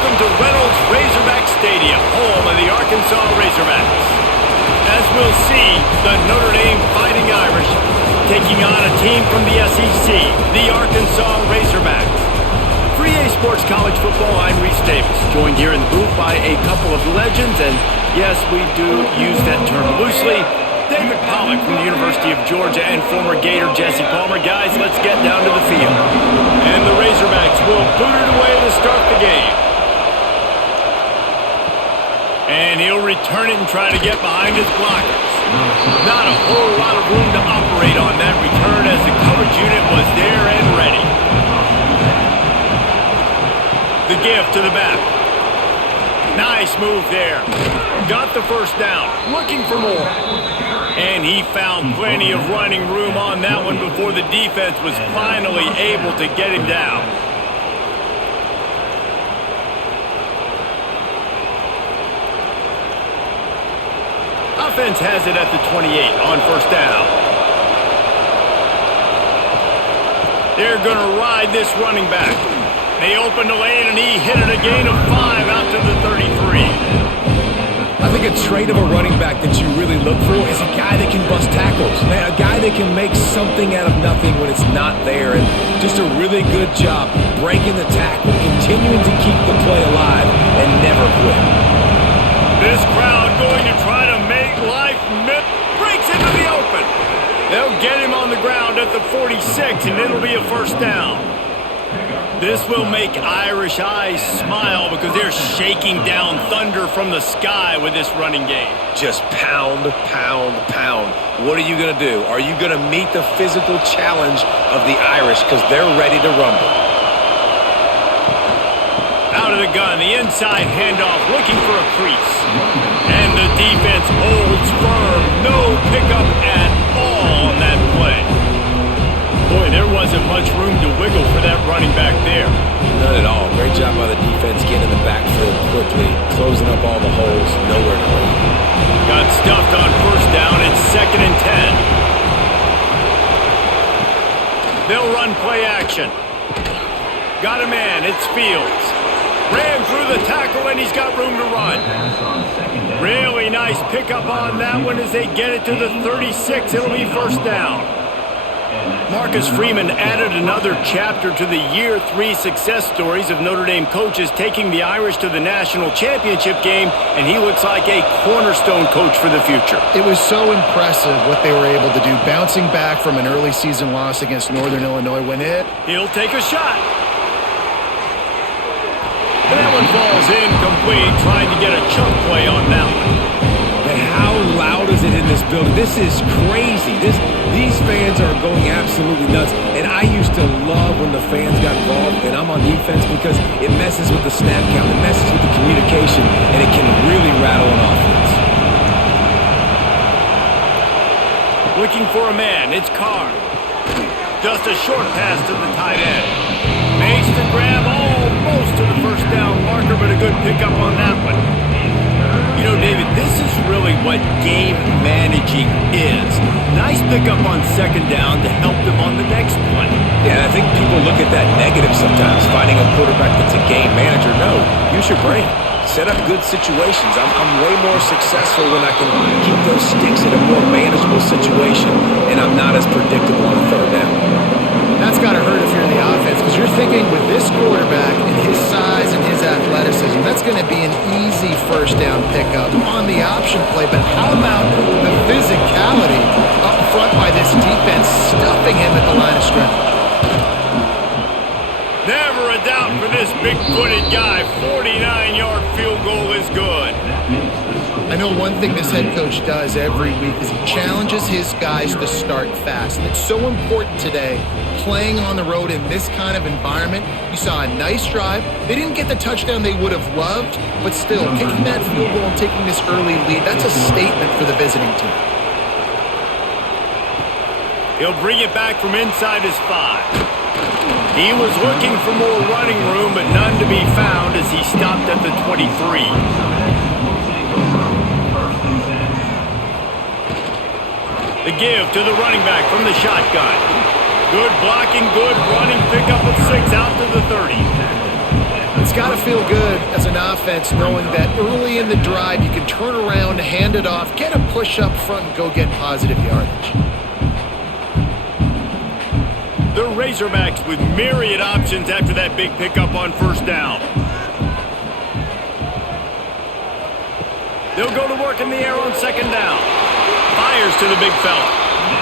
welcome to Reynolds Razorback Stadium, home of the Arkansas Razorbacks. As we'll see, the Notre Dame Fighting Irish taking on a team from the SEC, the Arkansas Razorbacks. For EA Sports College Football, I'm Reese Davis, joined here in the booth by a couple of legends, and yes, we do use that term loosely. David Pollack from the University of Georgia and former Gator Jesse Palmer. Guys, let's get down to the field. And the Razorbacks will boot it away to start the game. And he'll return it and try to get behind his blockers. Not a whole lot of room to operate on that return as the coverage unit was there and ready. The give to the back. Nice move there. Got the first down. Looking for more. And he found plenty of running room on that one before the defense was finally able to get him down. Offense has it at the 28 on first down. They're going to ride this running back. They opened the lane and he hit it a gain of 5 out to the 33. I think a trait of a running back that you really look for is a guy that can bust tackles, a guy that can make something out of nothing when it's not there, and just a really good job breaking the tackle, continuing to keep the play alive, and never quit. This crowd going to try to make life breaks into the open. They'll get him on the ground at the 46, and it'll be a first down. This will make Irish eyes smile because they're shaking down thunder from the sky with this running game. Just pound, pound, pound. What are you going to do? Are you going to meet the physical challenge of the Irish because they're ready to rumble? Out of the gun, the inside handoff looking for a crease. And the defense holds firm. No pickup at all on that play. Boy, there wasn't much room to wiggle for that running back there. None at all. Great job by the defense getting in the backfield quickly, closing up all the holes, nowhere to run. Got stuffed on first down. It's 2nd and 10. They'll run play action. Got a man. It's Fields. Ran through the tackle and he's got room to run. Really nice pickup on that one as they get it to the 36. It'll be first down. Marcus Freeman added another chapter to the Year 3 success stories of Notre Dame coaches taking the Irish to the national championship game, and he looks like a cornerstone coach for the future. It was so impressive what they were able to do, bouncing back from an early season loss against Northern Illinois when He'll take a shot. And that one falls incomplete, trying to get a chunk play on that one. And how loud is it in this building? This is crazy. These fans are going absolutely nuts. And I used to love when the fans got involved, and I'm on defense because it messes with the snap count, it messes with the communication, and it can really rattle an offense. Looking for a man, it's Carr. Just a short pass to the tight end. Makes the grab almost to the first down marker, but a good pickup on that one. You know, David, this is really what game managing is. Nice pickup on second down to help them on the next play. Yeah, I think people look at that negative sometimes, finding a quarterback that's a game manager. No, use your brain. Set up good situations. I'm way more successful when I can keep those sticks in a more manageable situation, and I'm not as predictable on a third down. That's got to hurt if you're in the offense, because you're thinking with this quarterback and his size and his athleticism, that's going to be an easy first down pickup on the option play. But how about the physicality up front by this defense, stuffing him at the line of scrimmage? Never a doubt for this big-footed guy. 49-yard field goal is good. I know one thing this head coach does every week is he challenges his guys to start fast. And it's so important today, playing on the road in this kind of environment. You saw a nice drive. They didn't get the touchdown they would have loved, but still, kicking that field goal and taking this early lead, that's a statement for the visiting team. He'll bring it back from inside his 5. He was looking for more running room, but none to be found as he stopped at the 23. The give to the running back from the shotgun. Good blocking, good running, pickup of 6 out to the 30. It's got to feel good as an offense knowing that early in the drive you can turn around, hand it off, get a push up front, and go get positive yardage. The Razorbacks with myriad options after that big pickup on first down. They'll go to work in the air on second down. Fires to the big fella.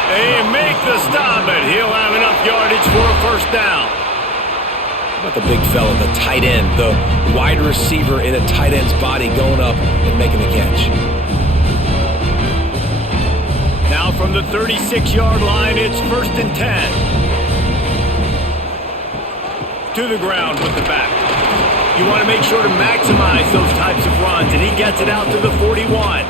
They make the stop, but he'll have enough yardage for a first down. How about the big fella, the tight end, the wide receiver in a tight end's body going up and making the catch. Now from the 36-yard line, it's 1st and 10. To the ground with the back. You want to make sure to maximize those types of runs, and he gets it out to the 41.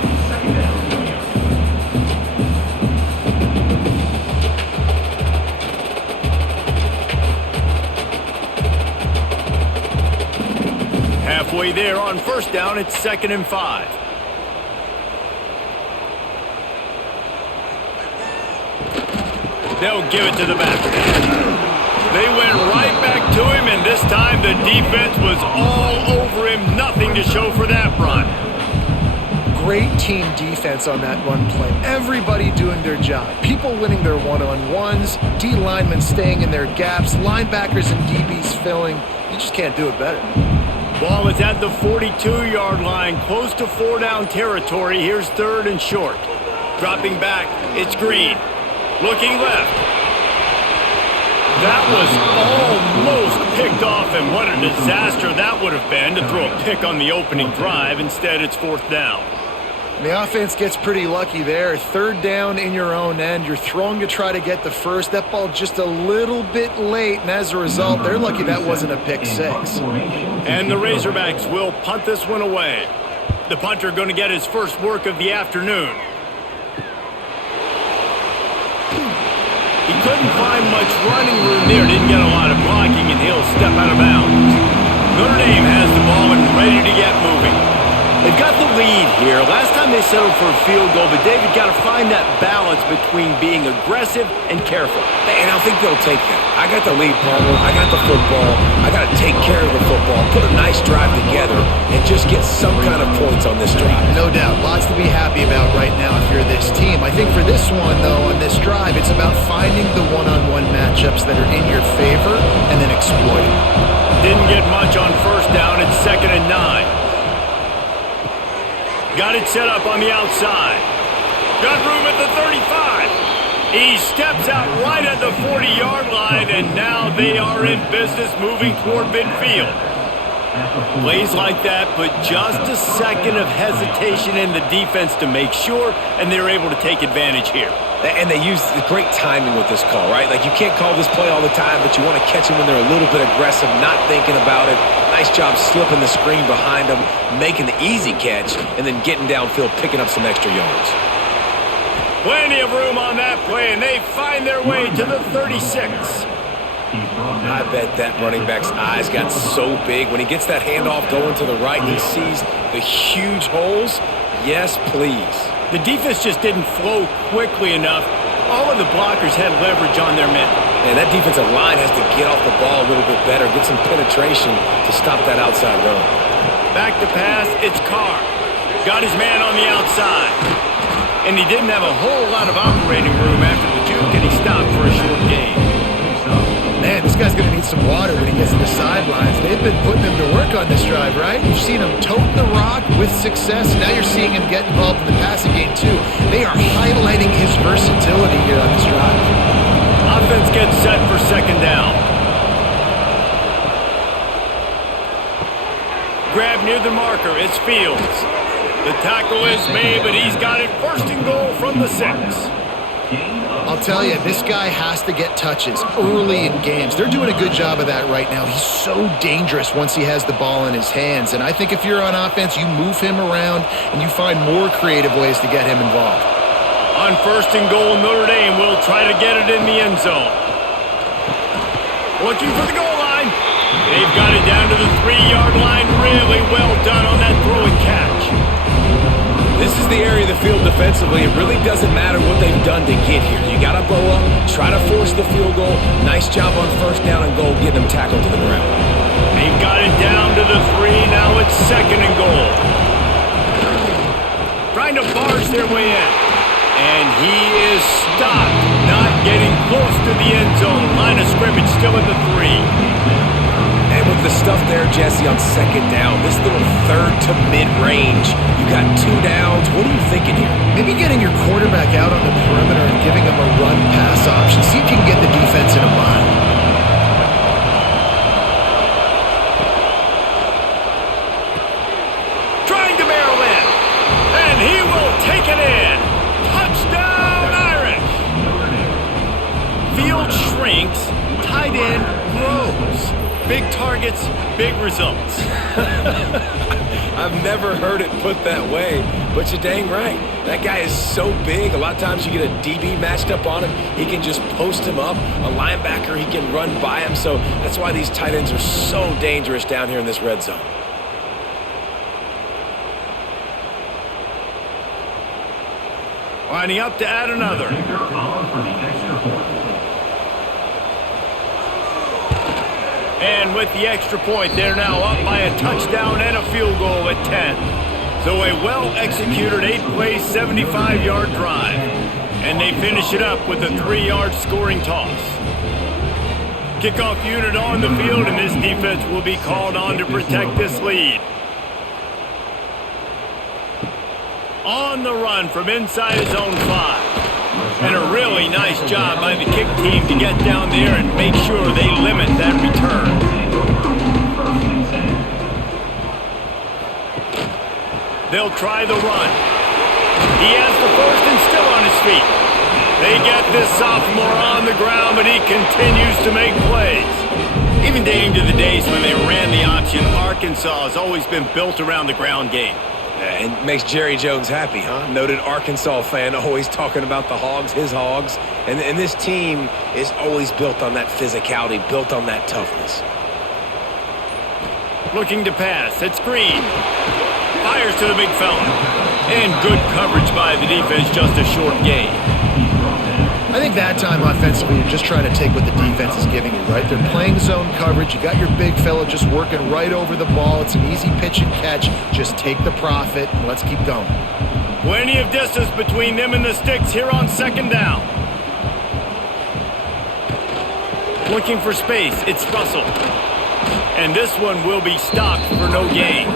Halfway there on first down, it's 2nd and 5. They'll give it to the back. They went right back to him, and this time the defense was all over him. Nothing to show for that run. Great team defense on that run play. Everybody doing their job. People winning their one-on-ones, D linemen staying in their gaps, linebackers and DBs filling. You just can't do it better. Ball is at the 42-yard line, close to 4-down territory. Here's 3rd and short. Dropping back, it's Green. Looking left. That was almost picked off, and what a disaster that would have been to throw a pick on the opening drive. Instead, it's 4th down. The offense gets pretty lucky there. 3rd down in your own end. You're throwing to try to get the first. That ball just a little bit late, and as a result, they're lucky that wasn't a pick 6. And the Razorbacks will punt this one away. The punter going to get his first work of the afternoon. He couldn't find much running room there, didn't get a lot of blocking, and he'll step out of bounds. Notre Dame has the ball and ready to get moving. They've got the lead here. Last time they settled for a field goal, but David got to find that balance between being aggressive and careful. And I think they'll take that. I got the lead, Palmer. I got the football. I got to take care of the football, put a nice drive together, and just get some kind of points on this drive. No doubt. Lots to be happy about right now if you're this team. I think for this one, though, on this drive, it's about finding the one-on-one matchups that are in your favor and then exploiting. Didn't get much on first down. It's 2nd and 9. Got it set up on the outside. Got room at the 35. He steps out right at the 40-yard line, and now they are in business moving toward midfield. Plays like that put just a second of hesitation in the defense to make sure, and they're able to take advantage here. And they use the great timing with this call, right? Like, you can't call this play all the time, but you want to catch them when they're a little bit aggressive, not thinking about it. Nice job slipping the screen behind them, making the easy catch, and then getting downfield, picking up some extra yards. Plenty of room on that play, and they find their way to the 36. I bet that running back's eyes got so big. When he gets that handoff going to the right, he sees the huge holes. Yes, please. The defense just didn't flow quickly enough. All of the blockers had leverage on their men. And that defensive line has to get off the ball a little bit better, get some penetration to stop that outside run. Back to pass, it's Carr. Got his man on the outside. And he didn't have a whole lot of operating room after the juke, and he stopped for a short gain. Man, this guy's going to need some water when he gets to the sidelines. They've been putting him to work on this drive, right? You've seen him tote the rock with success. Now you're seeing him get involved in the passing game, too. They are highlighting his versatility here on this drive. Offense gets set for 2nd down. Grab near the marker, it's Fields. The tackle is made, but he's got it 1st and goal from the 6. I'll tell you, this guy has to get touches early in games. They're doing a good job of that right now. He's so dangerous once he has the ball in his hands. And I think if you're on offense, you move him around and you find more creative ways to get him involved. On 1st and goal, Notre Dame will try to get it in the end zone. Looking for the goal line. They've got it down to the 3-yard line. Really well done on that throw and catch. This is is the area of the field defensively. It really doesn't matter what they've done to get here. You got to blow up, try to force the field goal. Nice job on first down and goal, getting them tackled to the ground. They've got it down to the 3. Now it's 2nd and goal. Trying to barge their way in. And he is stopped. Not getting close to the end zone. Line of scrimmage still at the 3. And with the stuff there, Jesse, on 2nd down, this little 3rd to mid-range, you got 2 downs. What are you thinking here? Maybe getting your quarterback out on the perimeter and giving him a run-pass option. See if you can get the defense in a bind. Trying to barrel in. And he will take it in. Touchdown, Irish. Field shrinks. Tight end grows. Big targets, big results. I've never heard it put that way, but you're dang right. That guy is so big. A lot of times you get a DB matched up on him. He can just post him up. A linebacker, he can run by him. So that's why these tight ends are so dangerous down here in this red zone. Lining up to add another. And with the extra point, they're now up by a touchdown and a field goal at 10. So a well-executed 8-play, 75-yard drive. And they finish it up with a 3-yard scoring toss. Kickoff unit on the field, and this defense will be called on to protect this lead. On the run from inside his own 5. And a really nice job by the kick team to get down there and make sure they limit that return. They'll try the run. He has the 1st and still on his feet. They get this sophomore on the ground, but he continues to make plays. Even dating to the days when they ran the option, Arkansas has always been built around the ground game. Yeah, it makes Jerry Jones happy, huh? Noted Arkansas fan, always talking about the Hogs, his Hogs. And this team is always built on that physicality, built on that toughness. Looking to pass. It's Green. Fires to the big fella. And good coverage by the defense, just a short gain. I think that time offensively, you're just trying to take what the defense is giving you, right? They're playing zone coverage. You got your big fella just working right over the ball. It's an easy pitch and catch. Just take the profit and let's keep going. Plenty of distance between them and the sticks here on 2nd down. Looking for space. It's Russell. And this one will be stopped for no gain.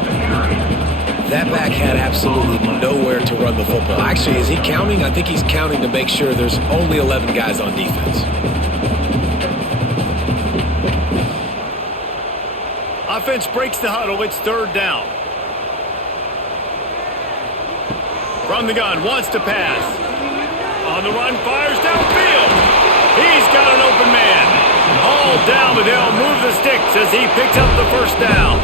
That back had absolutely nowhere to run the football. Actually, is he counting? I think he's counting to make sure there's only 11 guys on defense. Offense breaks the huddle. It's 3rd down. From the gun, wants to pass. On the run, fires downfield. He's got an open man. All down, but they'll move the sticks as he picks up the 1st down.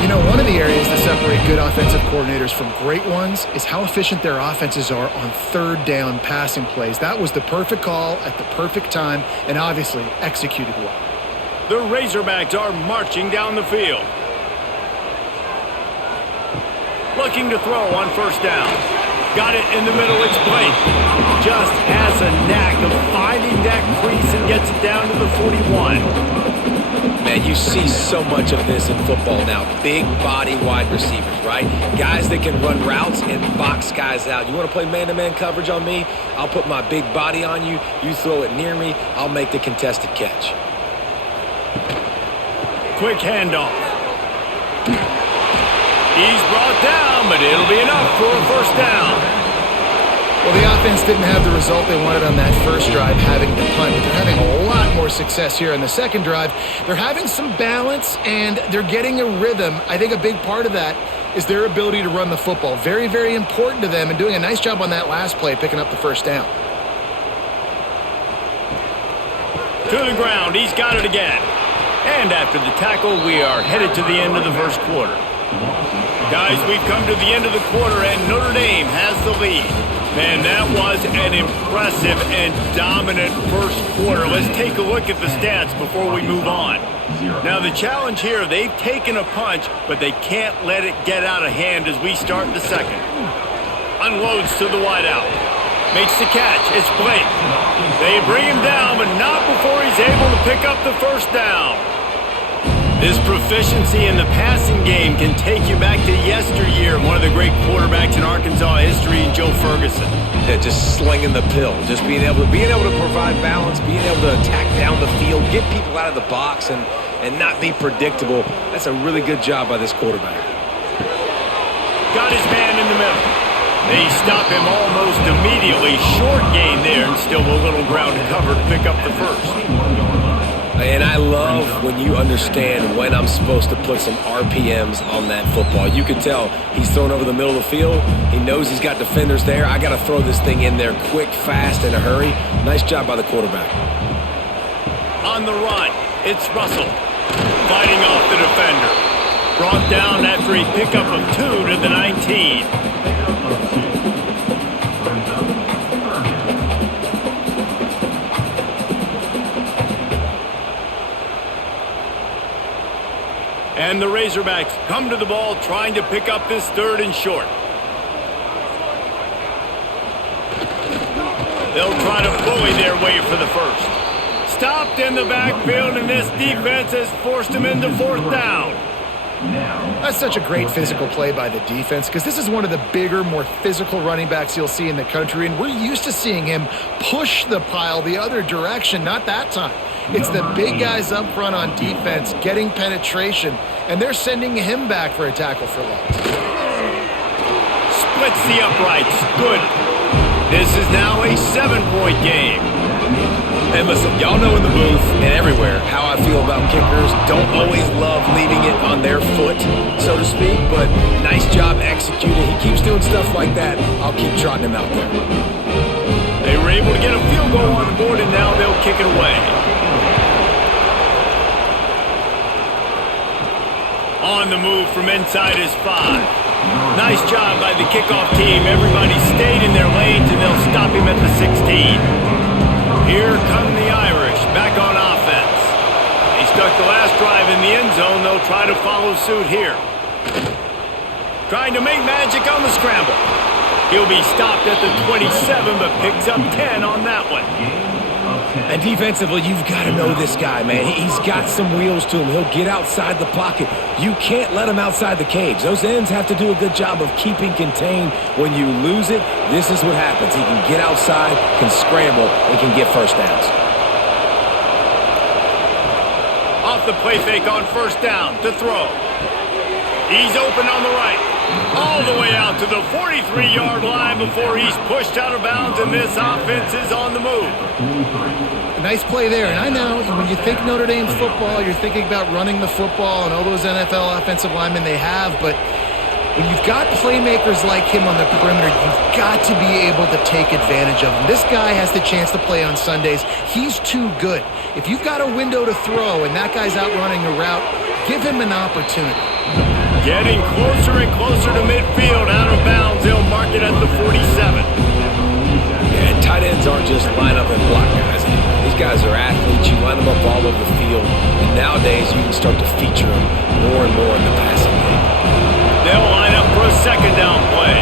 You know, one of the areas that separate good offensive coordinators from great ones is how efficient their offenses are on 3rd down passing plays. That was the perfect call at the perfect time and obviously executed well. The Razorbacks are marching down the field. Looking to throw on 1st down. Got it in the middle, it's Blake. Just has a knack of finding that crease and gets it down to the 41. Man, you see so much of this in football now. Big body wide receivers, right? Guys that can run routes and box guys out. You want to play man-to-man coverage on me? I'll put my big body on you. You throw it near me, I'll make the contested catch. Quick handoff. He's brought down, but it'll be enough for a 1st down. Well, the offense didn't have the result they wanted on that first drive, having the punt, but they're having a lot more success here on the second drive. They're having some balance, and they're getting a rhythm. I think a big part of that is their ability to run the football. Very, very important to them, and doing a nice job on that last play, picking up the 1st down. To the ground, he's got it again. And after the tackle, we are headed to the end of the 1st quarter. Guys, we've come to the end of the quarter, and Notre Dame has the lead. Man, that was an impressive and dominant 1st quarter. Let's take a look at the stats before we move on. Now, the challenge here, they've taken a punch, but they can't let it get out of hand as we start the 2nd. Unloads to the wideout. Makes the catch. It's Blake. They bring him down, but not before he's able to pick up the first down. This proficiency in the passing game can take you back to yesteryear, one of the great quarterbacks in Arkansas history, Joe Ferguson. Yeah, just slinging the pill, just being able to provide balance, being able to attack down the field, get people out of the box, and not be predictable. That's a really good job by this quarterback. Got his man in the middle. They stop him almost immediately. Short gain there, and still a little ground to cover to pick up the first. And I love when you understand when I'm supposed to put some RPMs on that football. You can tell he's thrown over the middle of the field. He knows he's got defenders there. I got to throw this thing in there quick, fast, in a hurry. Nice job by the quarterback. On the run, it's Russell. Fighting off the defender. Brought down after a pickup of 2 to the 19. And the Razorbacks come to the ball trying to pick up this 3rd and short. They'll try to bully their way for the first. Stopped in the backfield, and this defense has forced him into 4th down. That's such a great physical play by the defense because this is one of the bigger, more physical running backs you'll see in the country, and we're used to seeing him push the pile the other direction, not that time. It's the big guys up front on defense getting penetration, and they're sending him back for a tackle for loss. Splits the uprights. Good. This is now a 7-point game. And listen, y'all know in the booth and everywhere how I feel about kickers. Don't always love leaving it on their foot, so to speak, but nice job executing. He keeps doing stuff like that. I'll keep trotting him out there. They were able to get a field goal on the board, and now they'll kick it away. On the move from inside his 5. Nice job by the kickoff team. Everybody stayed in their lanes, and they'll stop him at the 16. Here come the Irish, back on offense. They stuck the last drive in the end zone. They'll try to follow suit here. Trying to make magic on the scramble. He'll be stopped at the 27, but picks up 10 on that one. And defensively, you've got to know this guy, man. He's got some wheels to him. He'll get outside the pocket. You can't let him outside the cage. Those ends have to do a good job of keeping contained. When you lose it, this is what happens. He can get outside, can scramble, and can get first downs. Off the play fake on 1st down to throw. He's open on the right. All the way out to the 43-yard line before he's pushed out of bounds, and this offense is on the move. Nice play there. And I know when you think Notre Dame football, you're thinking about running the football and all those NFL offensive linemen they have, but when you've got playmakers like him on the perimeter, you've got to be able to take advantage of him. This guy has the chance to play on Sundays. He's too good. If you've got a window to throw and that guy's out running a route, give him an opportunity. Getting closer and closer to midfield, out of bounds. They'll mark it at the 47. Yeah, and tight ends aren't just line up and block guys. These guys are athletes. You line them up all over the field. And nowadays, you can start to feature them more and more in the passing game. They'll line up for a 2nd down play.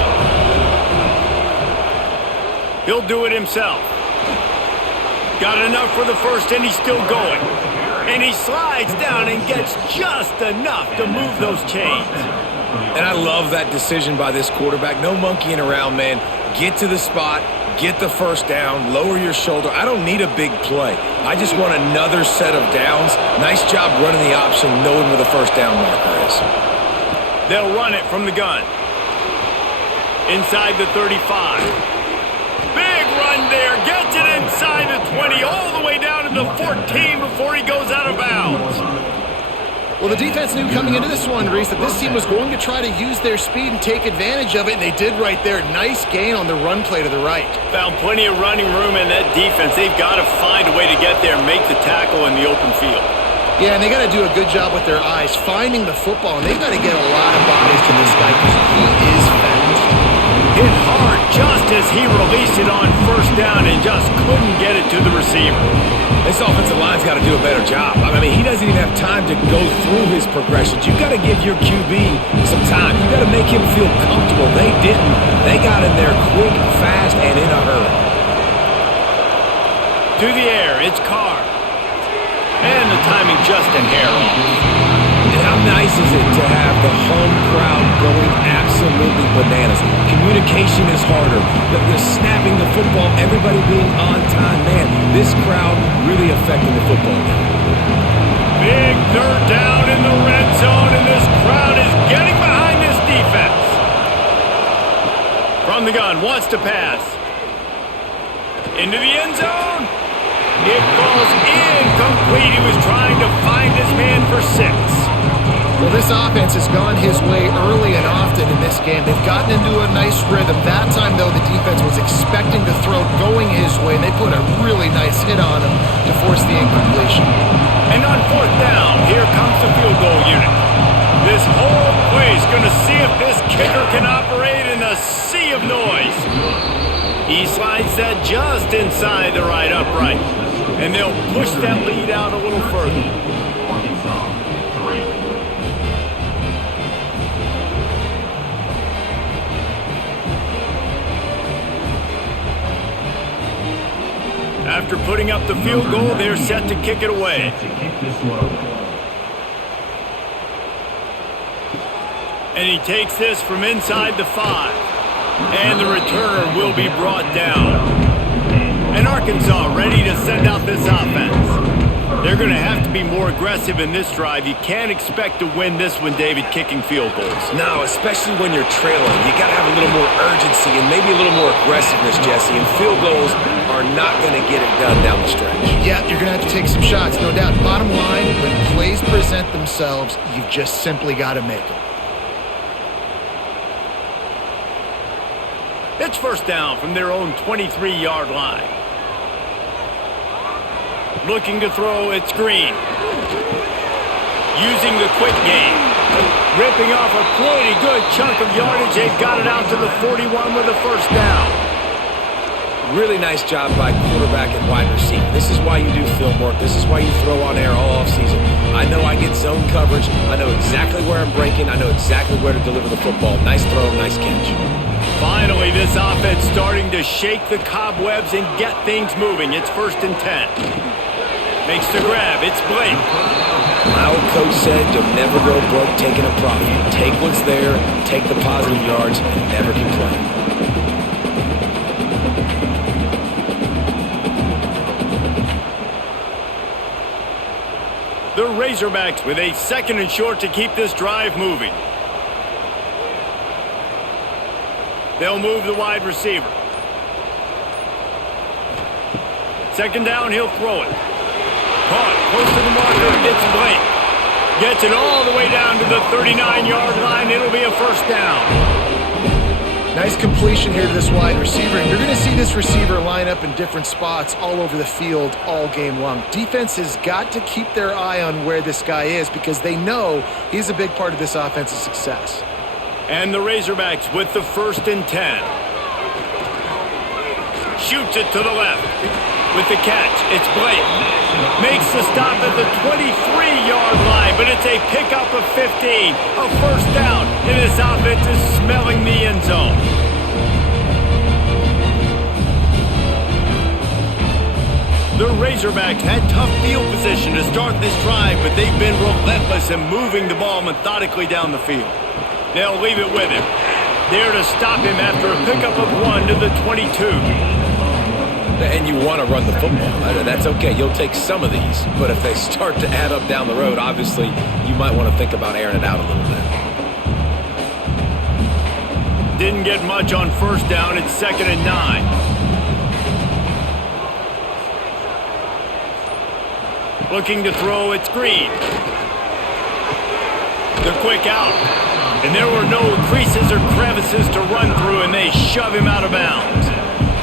He'll do it himself. Got enough for the first, and he's still going. And he slides down and gets just enough to move those chains. And I love that decision by this quarterback. No monkeying around, man. Get to the spot, get the first down, lower your shoulder. I don't need a big play. I just want another set of downs. Nice job running the option, knowing where the first down marker is. They'll run it from the gun. Inside the 35. Big run there. Gets it inside the 20, all the way down to the 14 before he goes out of bounds. Well, the defense knew coming into this one, Reese, that this team was going to try to use their speed and take advantage of it, and they did right there. Nice gain on the run play to the right. Found plenty of running room in that defense. They've got to find a way to get there and make the tackle in the open field. Yeah, and they got to do a good job with their eyes, finding the football, and they've got to get a lot of bodies to this guy because he is fast. Hit hard just as he released it on 1st down and just couldn't get it to the receiver. This offensive line's got to do a better job. I mean, he doesn't even have time to go through his progressions. You've got to give your QB some time. You've got to make him feel comfortable. They didn't. They got in there quick, fast, and in a hurry. To the air, it's Carr. And the timing just a hair off. And how nice is it to have the home crowd going absolutely bananas? Communication is harder. The snapping the football, everybody being on time. Man, this crowd really affecting the football game. Big third down in the red zone, and this crowd is getting behind this defense. From the gun, wants to pass. Into the end zone. It falls incomplete. He was trying to find his man for 6. Well, this offense has gone his way early and often in this game. They've gotten into a nice rhythm. That time, though, the defense was expecting the throw going his way, and they put a really nice hit on him to force the incompletion. And on 4th down, here comes the field goal unit. This whole play is going to see if this kicker can operate in a sea of noise. He slides that just inside the right upright, and they'll push that lead out a little further. After putting up the field goal, they're set to kick it away. And he takes this from inside the 5. And the returner will be brought down. And Arkansas ready to send out this offense. They're going to have to be more aggressive in this drive. You can't expect to win this one, David, kicking field goals. No, especially when you're trailing. You got to have a little more urgency and maybe a little more aggressiveness, Jesse. And field goals are not going to get it done down the stretch. Yeah, you're going to have to take some shots, no doubt. Bottom line, when plays present themselves, you've just simply got to make them. It's 1st down from their own 23-yard line. Looking to throw, it's Green. Using the quick game. Ripping off a pretty good chunk of yardage. They've got it out to the 41 with a 1st down. Really nice job by quarterback and wide receiver. This is why you do film work. This is why you throw on air all offseason. I know I get zone coverage. I know exactly where I'm breaking. I know exactly where to deliver the football. Nice throw, nice catch. Finally, this offense starting to shake the cobwebs and get things moving. It's 1st and 10. Makes the grab. It's Blake. My old coach said you'll never go broke taking a profit. Take what's there, take the positive yards, and never complain. The Razorbacks with a 2nd and short to keep this drive moving. They'll move the wide receiver. 2nd down, he'll throw it. Caught, close to the marker, it's Blake. Gets it all the way down to the 39-yard line. It'll be a 1st down. Nice completion here to this wide receiver. And you're going to see this receiver line up in different spots all over the field all game long. Defense has got to keep their eye on where this guy is because they know he's a big part of this offense's success. And the Razorbacks with the 1st and 10. Shoots it to the left. With the catch, it's Blake. Makes the stop at the 23-yard line, but it's a pickup of 15. A 1st down, and this offense is smelling the end zone. The Razorbacks had tough field position to start this drive, but they've been relentless in moving the ball methodically down the field. They'll leave it with him. There to stop him after a pickup of 1 to the 22. And you want to run the football. That's okay. You'll take some of these. But if they start to add up down the road, obviously, you might want to think about airing it out a little bit. Didn't get much on 1st down. It's 2nd and 9. Looking to throw, it's Green. The quick out. And there were no creases or crevices to run through, and they shove him out of bounds.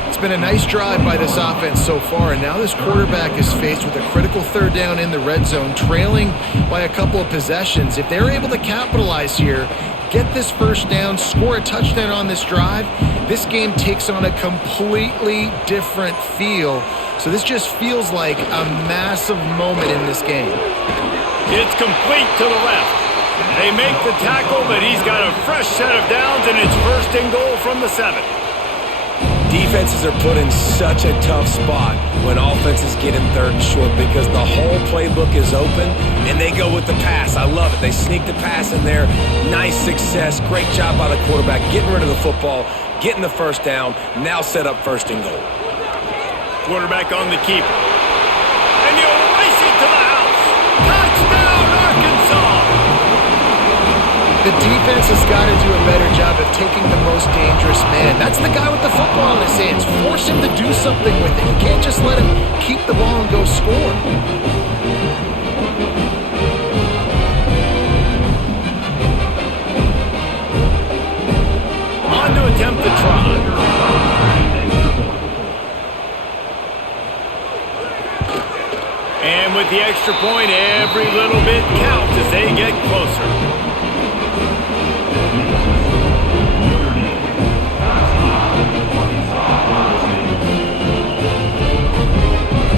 It's been a nice drive by this offense so far, and now this quarterback is faced with a critical 3rd down in the red zone, trailing by a couple of possessions. If they're able to capitalize here, get this 1st down, score a touchdown on this drive, this game takes on a completely different feel. So this just feels like a massive moment in this game. It's complete to the left. They make the tackle, but he's got a fresh set of downs, and it's 1st and goal from the 7. Defenses are put in such a tough spot when offenses get in 3rd and short because the whole playbook is open and they go with the pass. I love it. They sneak the pass in there. Nice success. Great job by the quarterback getting rid of the football, getting the 1st down, now set up 1st and goal. Quarterback on the keeper. And you race it to the house. Touchdown, Arkansas! The defense has got to do a better job of taking the most dangerous man. That's the guy with the football in his hands. Force him to do something with it. You can't just let him keep the ball and go score. On to attempt the try. And with the extra point, every little bit counts as they get closer.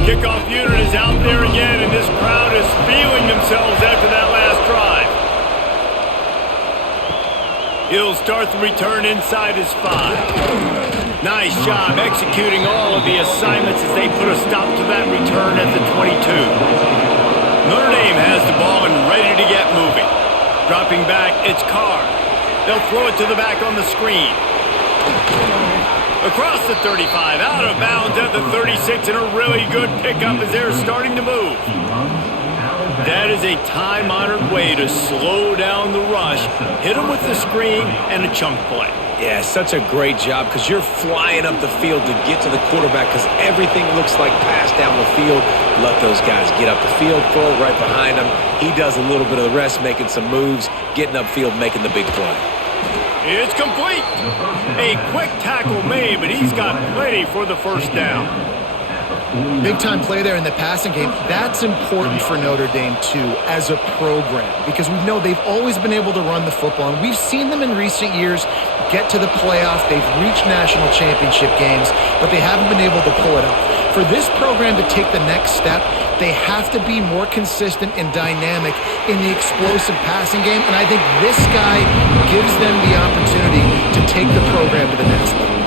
Kickoff unit is out there again, and this crowd is feeling themselves after that last drive. He'll start the return inside his 5. Nice job executing all of the assignments as they put a stop to that return at the 22. Notre Dame has the ball and ready to get moving. Dropping back, it's Carr. They'll throw it to the back on the screen. Across the 35, out of bounds at the 36, and a really good pickup as they're starting to move. That is a time-honored way to slow down the rush, hit them with the screen, and a chunk play. Yeah, such a great job because you're flying up the field to get to the quarterback because everything looks like pass down the field. Let those guys get up the field, throw it right behind him. He does a little bit of the rest, making some moves, getting upfield, making the big play. It's complete. A quick tackle made, but he's got plenty for the 1st down. Big-time play there in the passing game. That's important for Notre Dame, too, as a program, because we know they've always been able to run the football, and we've seen them in recent years get to the playoff. They've reached national championship games, but they haven't been able to pull it off. For this program to take the next step, they have to be more consistent and dynamic in the explosive passing game, and I think this guy gives them the opportunity to take the program to the next level.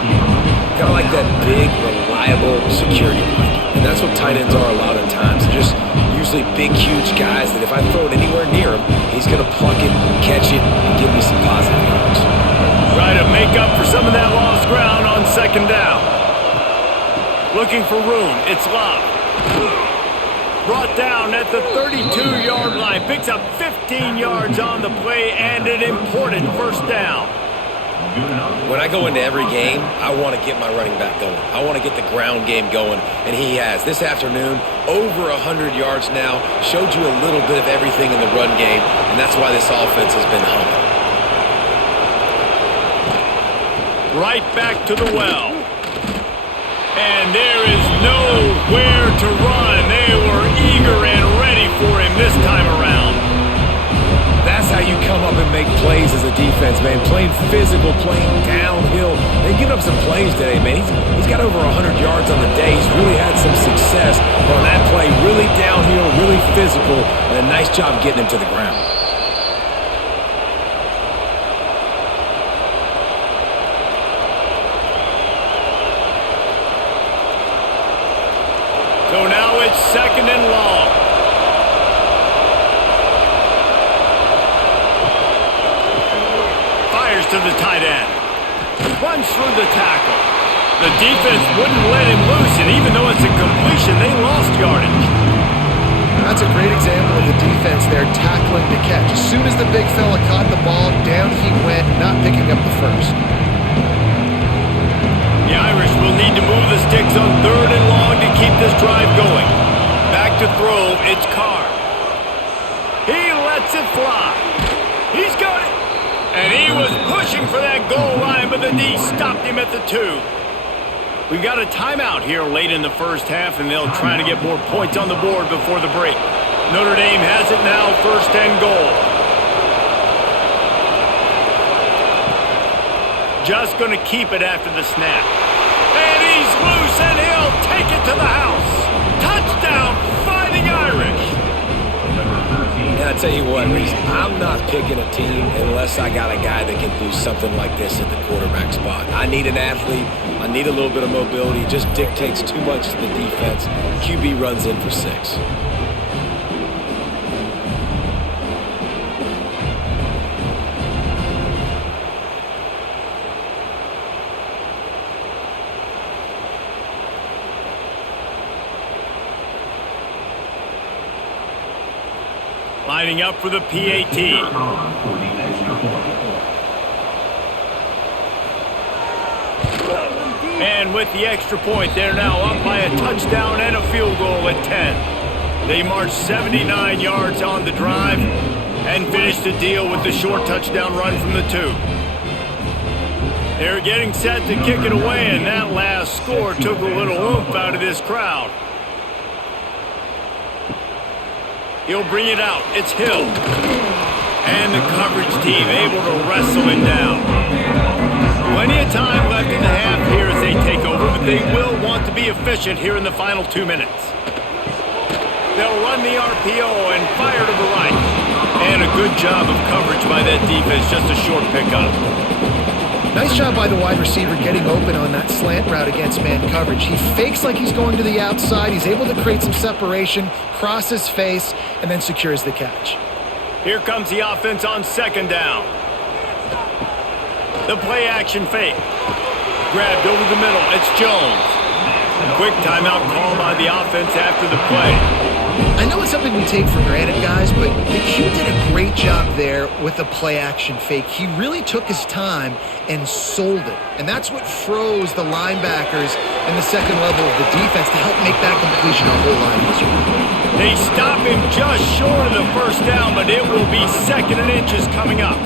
Kind of like that big, reliable security blanket. And that's what tight ends are a lot of times. They're just usually big, huge guys that if I throw it anywhere near him, he's going to pluck it, catch it, and give me some positive yards. Try to make up for some of that lost ground on 2nd down. Looking for room. It's Love. Brought down at the 32-yard line. Picks up 15 yards on the play and an important 1st down. When I go into every game, I want to get my running back going. I want to get the ground game going, and he has. This afternoon, over 100 yards now, showed you a little bit of everything in the run game, and that's why this offense has been humming. Right back to the well. And there is nowhere to run. They were eager and ready for him this time around. That's how you come up and make plays as a defense, man. Playing physical, playing downhill. They've given up some plays today, man. He's got over 100 yards on the day. He's really had some success on that play. Really downhill, really physical, and a nice job getting him to the ground. So now it's 2nd and long. Fires to the tight end. Runs through the tackle. The defense wouldn't let him loose, and even though it's a completion, they lost yardage. That's a great example of the defense there tackling to catch. As soon as the big fella caught the ball, down he went, not picking up the 1st. The Irish will need to move the sticks on 3rd and long to keep this drive going. Back to throw, it's Carr. He lets it fly. He's got it. And he was pushing for that goal line, but the D stopped him at the 2. We've got a timeout here late in the 1st half, and they'll try to get more points on the board before the break. Notre Dame has it now, 1st and goal. Just going to keep it after the snap. And he's loose, and he'll take it to the house. Touchdown, Fighting Irish. And I tell you what, Reese, I'm not picking a team unless I got a guy that can do something like this at the quarterback spot. I need an athlete. I need a little bit of mobility. It just dictates too much to the defense. QB runs in for 6. Lining up for the PAT. And with the extra point, they're now up by a touchdown and a field goal at 10. They marched 79 yards on the drive and finished the deal with the short touchdown run from the 2. They're getting set to kick it away, and that last score took a little oomph out of this crowd. He'll bring it out. It's Hill. And the coverage team able to wrestle it down. Plenty of time left in the half here as they take over, but they will want to be efficient here in the final 2 minutes. They'll run the RPO and fire to the right. And a good job of coverage by that defense, just a short pickup. Nice job by the wide receiver getting open on that slant route against man coverage. He fakes like he's going to the outside. He's able to create some separation, cross his face, and then secures the catch. Here comes the offense on 2nd down. The play action fake. Grabbed over the middle. It's Jones. Quick timeout call by the offense after the play. I know it's something we take for granted, guys, but the Q did a great job there with the play-action fake. He really took his time and sold it, and that's what froze the linebackers in the second level of the defense to help make that completion a whole lot easier. They stop him just short of the 1st down, but it will be 2nd and inches coming up.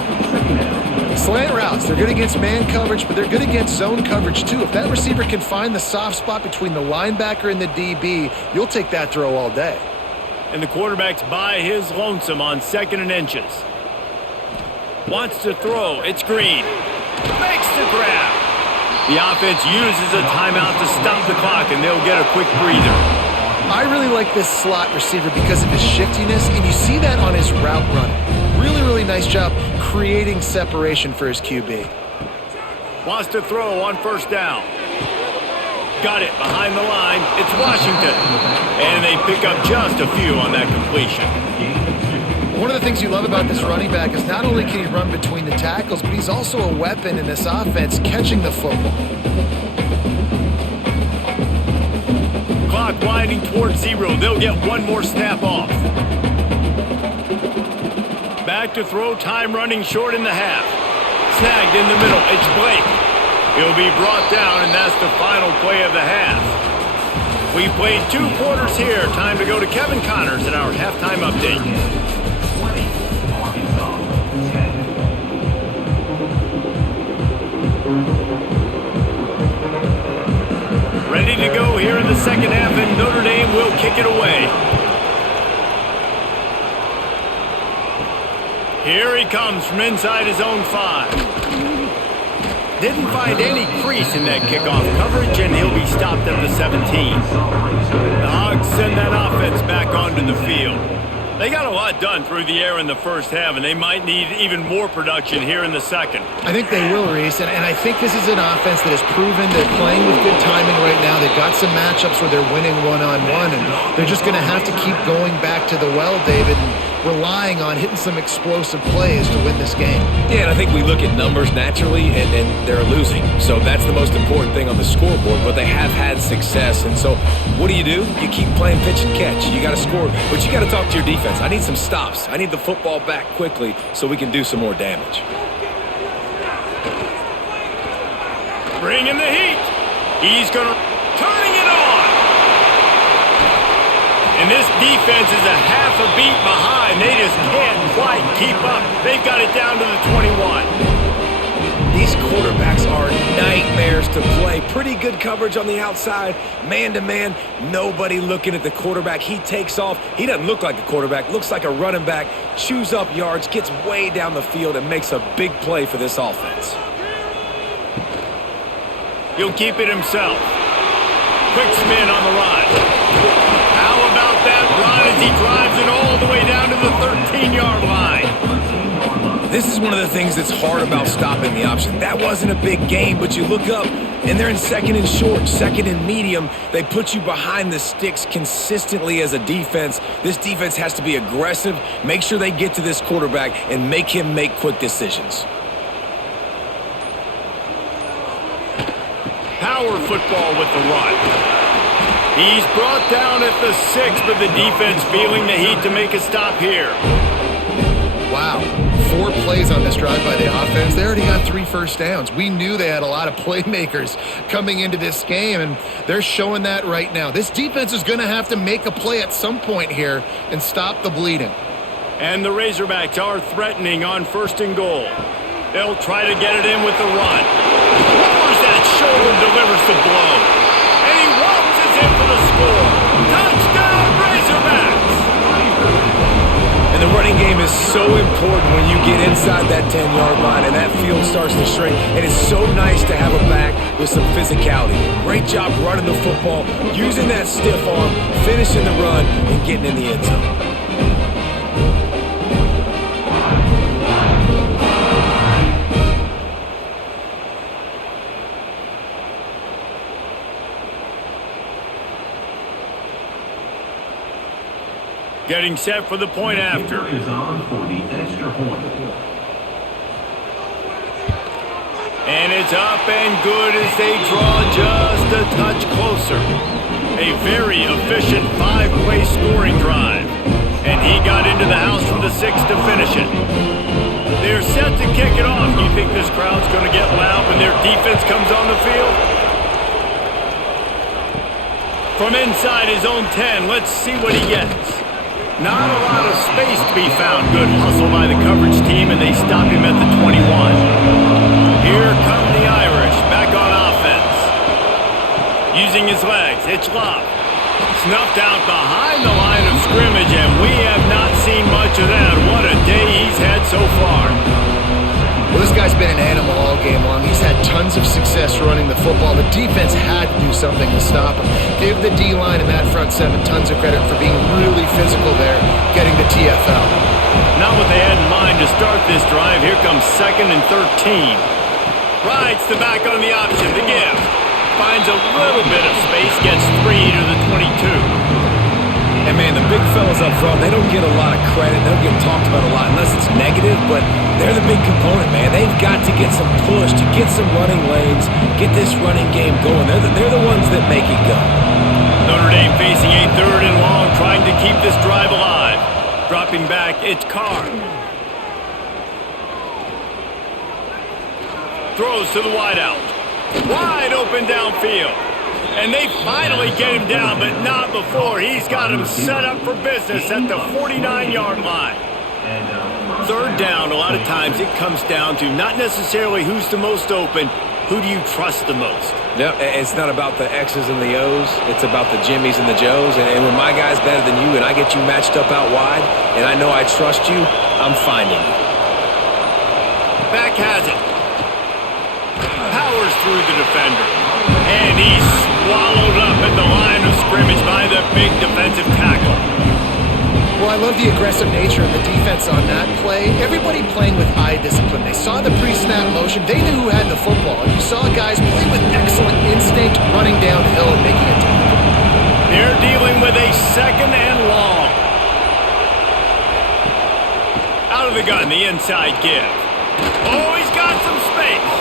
Slant routes, they're good against man coverage, but they're good against zone coverage too. If that receiver can find the soft spot between the linebacker and the DB, you'll take that throw all day. And the quarterback's by his lonesome on 2nd and inches. Wants to throw. It's Green. Makes the grab. The offense uses a timeout to stop the clock, and they'll get a quick breather. I really like this slot receiver because of his shiftiness, and you see that on his route running. Really, really nice job creating separation for his QB. Wants to throw on 1st down. Got it behind the line. It's Washington. And they pick up just a few on that completion. One of the things you love about this running back is not only can he run between the tackles, but he's also a weapon in this offense catching the football. Clock winding towards 0. They'll get one more snap off. Back to throw, time running short in the half. Snagged in the middle. It's Blake. He'll be brought down, and that's the final play of the half. We've played 2 quarters here. Time to go to Kevin Connors in our halftime update. Ready to go here in the 2nd half, and Notre Dame will kick it away. Here he comes from inside his own 5. Didn't find any crease in that kickoff coverage, and he'll be stopped at the 17. The Hogs send that offense back onto the field. They got a lot done through the air in the 1st half, and they might need even more production here in the 2nd. I think they will, Reese, and I think this is an offense that has proven they're playing with good timing right now. They've got some matchups where they're winning one-on-one, and they're just going to have to keep going back to the well, David, and relying on hitting some explosive plays to win this game. Yeah, and I think we look at numbers naturally, and they're losing. So that's the most important thing on the scoreboard, but they have had success. And so what do? You keep playing pitch and catch. You got to score, but you got to talk to your defense. I need some stops. I need the football back quickly so we can do some more damage. Bring in the heat. He's going to turning it on. And this defense is a half a beat behind. They just can't quite keep up. They've got it down to the 21. These quarterbacks are nightmares to play. Pretty good coverage on the outside. Man-to-man, nobody looking at the quarterback. He takes off. He doesn't look like a quarterback. Looks like a running back. Chews up yards, gets way down the field, and makes a big play for this offense. He'll keep it himself. Quick spin on the run. How about that run as he drives throws it all the way down to the 13-yard line. This is one of the things that's hard about stopping the option. That wasn't a big gain, but you look up, and they're in second and short, second and medium. They put you behind the sticks consistently as a defense. This defense has to be aggressive, make sure they get to this quarterback, and make him make quick decisions. Power football with the run. He's brought down at the 6, but the defense feeling the heat to make a stop here. Wow. 4 plays on this drive by the offense. They already got 3 first downs. We knew they had a lot of playmakers coming into this game, and they're showing that right now. This defense is going to have to make a play at some point here and stop the bleeding. And the Razorbacks are threatening on 1st and goal. They'll try to get it in with the run. Lowers that shoulder, delivers the blow. And he waltzes in for the score. Touchdown, Razorbacks! And the running game is so important when you get inside that 10-yard line and that field starts to shrink. And it's so nice to have a back with some physicality. Great job running the football, using that stiff arm, finishing the run, and getting in the end zone. Getting set for the point after. Is on for the extra point. And it's up and good as they draw just a touch closer. A very efficient 5-play scoring drive. And he got into the house from the 6 to finish it. They're set to kick it off. You think this crowd's going to get loud when their defense comes on the field? From inside his own 10, let's see what he gets. Not a lot of space to be found. Good hustle by the coverage team, and they stop him at the 21. Here come the Irish, back on offense. Using his legs, it's Love. Snuffed out behind the line of scrimmage, and we have not seen much of that. What a day he's had so far. Well, this guy's been an animal all game long. He's had tons of success running the football. The defense had to do something to stop him. Give the D-line and that front 7 tons of credit for being really physical there, getting the TFL. Not what they had in mind to start this drive. Here comes 2nd and 13. Rides the back on the option, the give. Finds a little bit of space, gets 3 to the 22. And man, the big fellas up front, they don't get a lot of credit. They don't get talked about a lot unless it's negative, but they're the big component, man. They've got to get some push, to get some running lanes, get this running game going. They're the ones that make it go. Notre Dame facing a 3rd and long, trying to keep this drive alive. Dropping back, it's Carr. Throws to the wideout. Wide open downfield. And they finally get him down, but not before. He's got him set up for business at the 49-yard line. 3rd down, a lot of times it comes down to not necessarily who's the most open, who do you trust the most? No, it's not about the X's and the O's. It's about the Jimmys and the Joes. And when my guy's better than you and I get you matched up out wide and I know I trust you, I'm finding you. Back has it. Powers through the defender. And he's swallowed up at the line of scrimmage by the big defensive tackle. Well, I love the aggressive nature of the defense on that play. Everybody playing with eye discipline. They saw the pre-snap motion. They knew who had the football. And you saw guys play with excellent instinct, running downhill and making a tackle. They're dealing with a 2nd and long. Out of the gun, the inside give. Oh, he's got some space.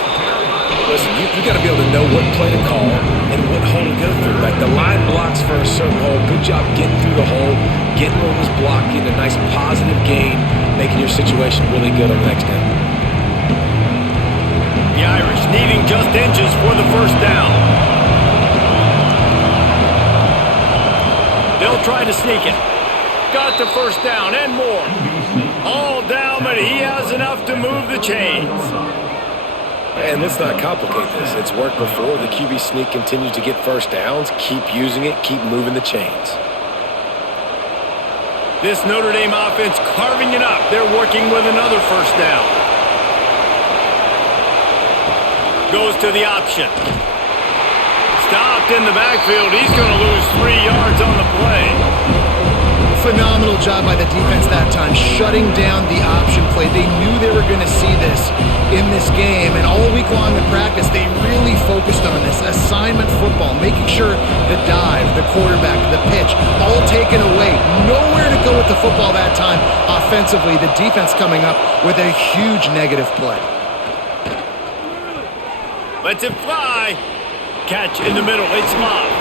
Listen, you got to be able to know what play to call and what hole to go through. Like the line blocks for a certain hole. Good job getting through the hole, getting what was blocked, getting a nice positive gain, making your situation really good on the next down. The Irish needing just inches for the 1st down. They'll try to sneak it. Got the 1st down and more. All down, but he has enough to move the chains. And let's not complicate this. It's worked before. The QB sneak continues to get 1st downs. Keep using it. Keep moving the chains. This Notre Dame offense carving it up. They're working with another 1st down. Goes to the option. Stopped in the backfield. He's going to lose 3 yards on the play. Phenomenal job by the defense that time, shutting down the option play. They knew they were going to see this in this game, and all week long in practice, they really focused on this. Assignment football, making sure the dive, the quarterback, the pitch, all taken away. Nowhere to go with the football that time offensively. The defense coming up with a huge negative play. Lets it fly. Catch in the middle. It's Love.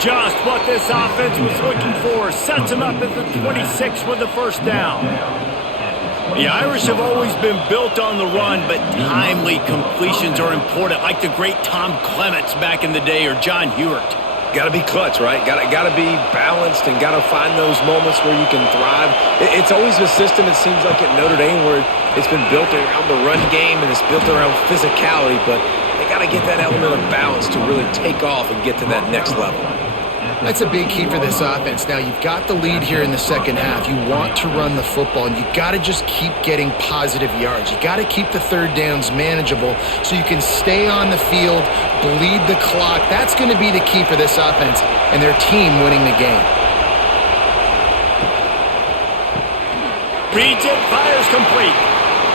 Just what this offense was looking for. Sets him up at the 26 with the first down. The Irish have always been built on the run, but timely completions are important, like the great Tom Clements back in the day or John Hewart. Got to be clutch, right? Got to be balanced and got to find those moments where you can thrive. It's always a system, it seems like, at Notre Dame where it's been built around the run game and it's built around physicality, but they got to get that element of balance to really take off and get to that next level. That's a big key for this offense. Now, you've got the lead here in the second half. You want to run the football, and you got to just keep getting positive yards. You got to keep the third downs manageable so you can stay on the field, bleed the clock. That's going to be the key for this offense and their team winning the game. Reads it, fires complete.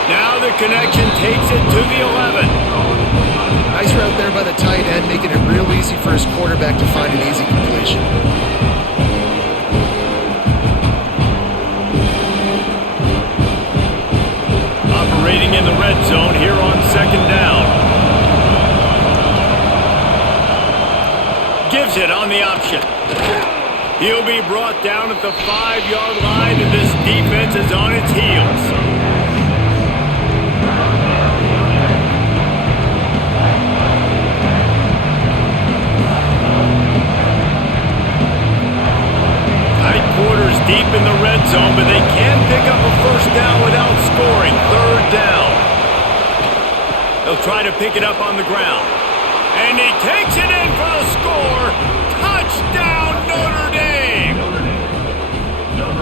Now the connection takes it to the 11. Nice route there by the tight end, making it real easy for his quarterback to find an easy completion. Operating in the red zone here on second down. Gives it on the option. He'll be brought down at the 5-yard line, and this defense is on its heels. Quarters deep in the red zone, but they can pick up a first down without scoring. Third down. They'll try to pick it up on the ground. And he takes it in for the score. Touchdown, Notre Dame!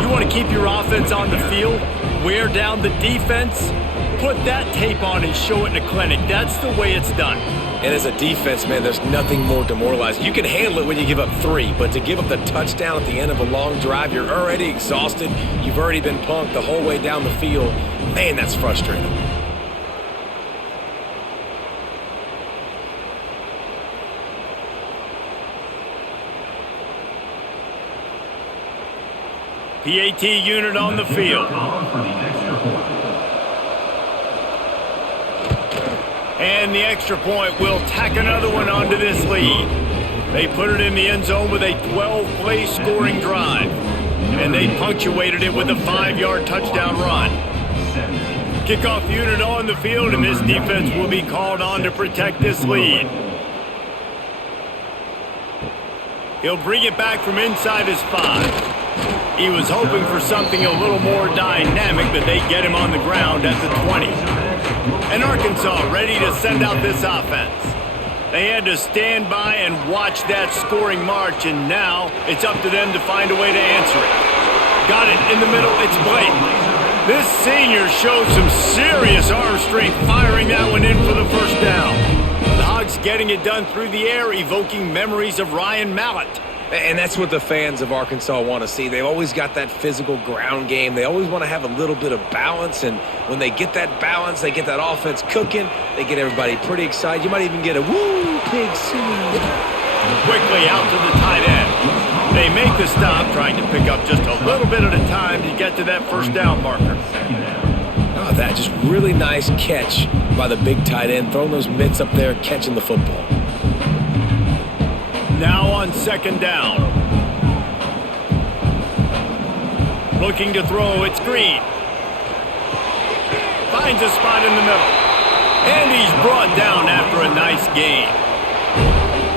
You want to keep your offense on the field? Wear down the defense? Put that tape on and show it in a clinic. That's the way it's done. And as a defense, man, there's nothing more demoralizing. You can handle it when you give up 3, but to give up the touchdown at the end of a long drive, you're already exhausted. You've already been punked the whole way down the field. Man, that's frustrating. PAT unit on the field. And the extra point will tack another one onto this lead. They put it in the end zone with a 12-play scoring drive. And they punctuated it with a 5-yard touchdown run. Kickoff unit on the field, and this defense will be called on to protect this lead. He'll bring it back from inside his 5. He was hoping for something a little more dynamic, but they get him on the ground at the 20. And Arkansas ready to send out this offense. They had to stand by and watch that scoring march, and now it's up to them to find a way to answer it. Got it in the middle, it's Blake. This senior showed some serious arm strength firing that one in for the first down. The Hogs getting it done through the air, evoking memories of Ryan Mallett. And that's what the fans of Arkansas want to see. They've always got that physical ground game. They always want to have a little bit of balance, and when they get that balance, they get that offense cooking, they get everybody pretty excited. You might even get a woo, pig city. Quickly out to the tight end. They make the stop, trying to pick up just a little bit at a time to get to that first down marker. Oh, that just really nice catch by the big tight end, throwing those mitts up there, catching the football. Now on second down. Looking to throw, it's Green. Finds a spot in the middle. And he's brought down after a nice gain.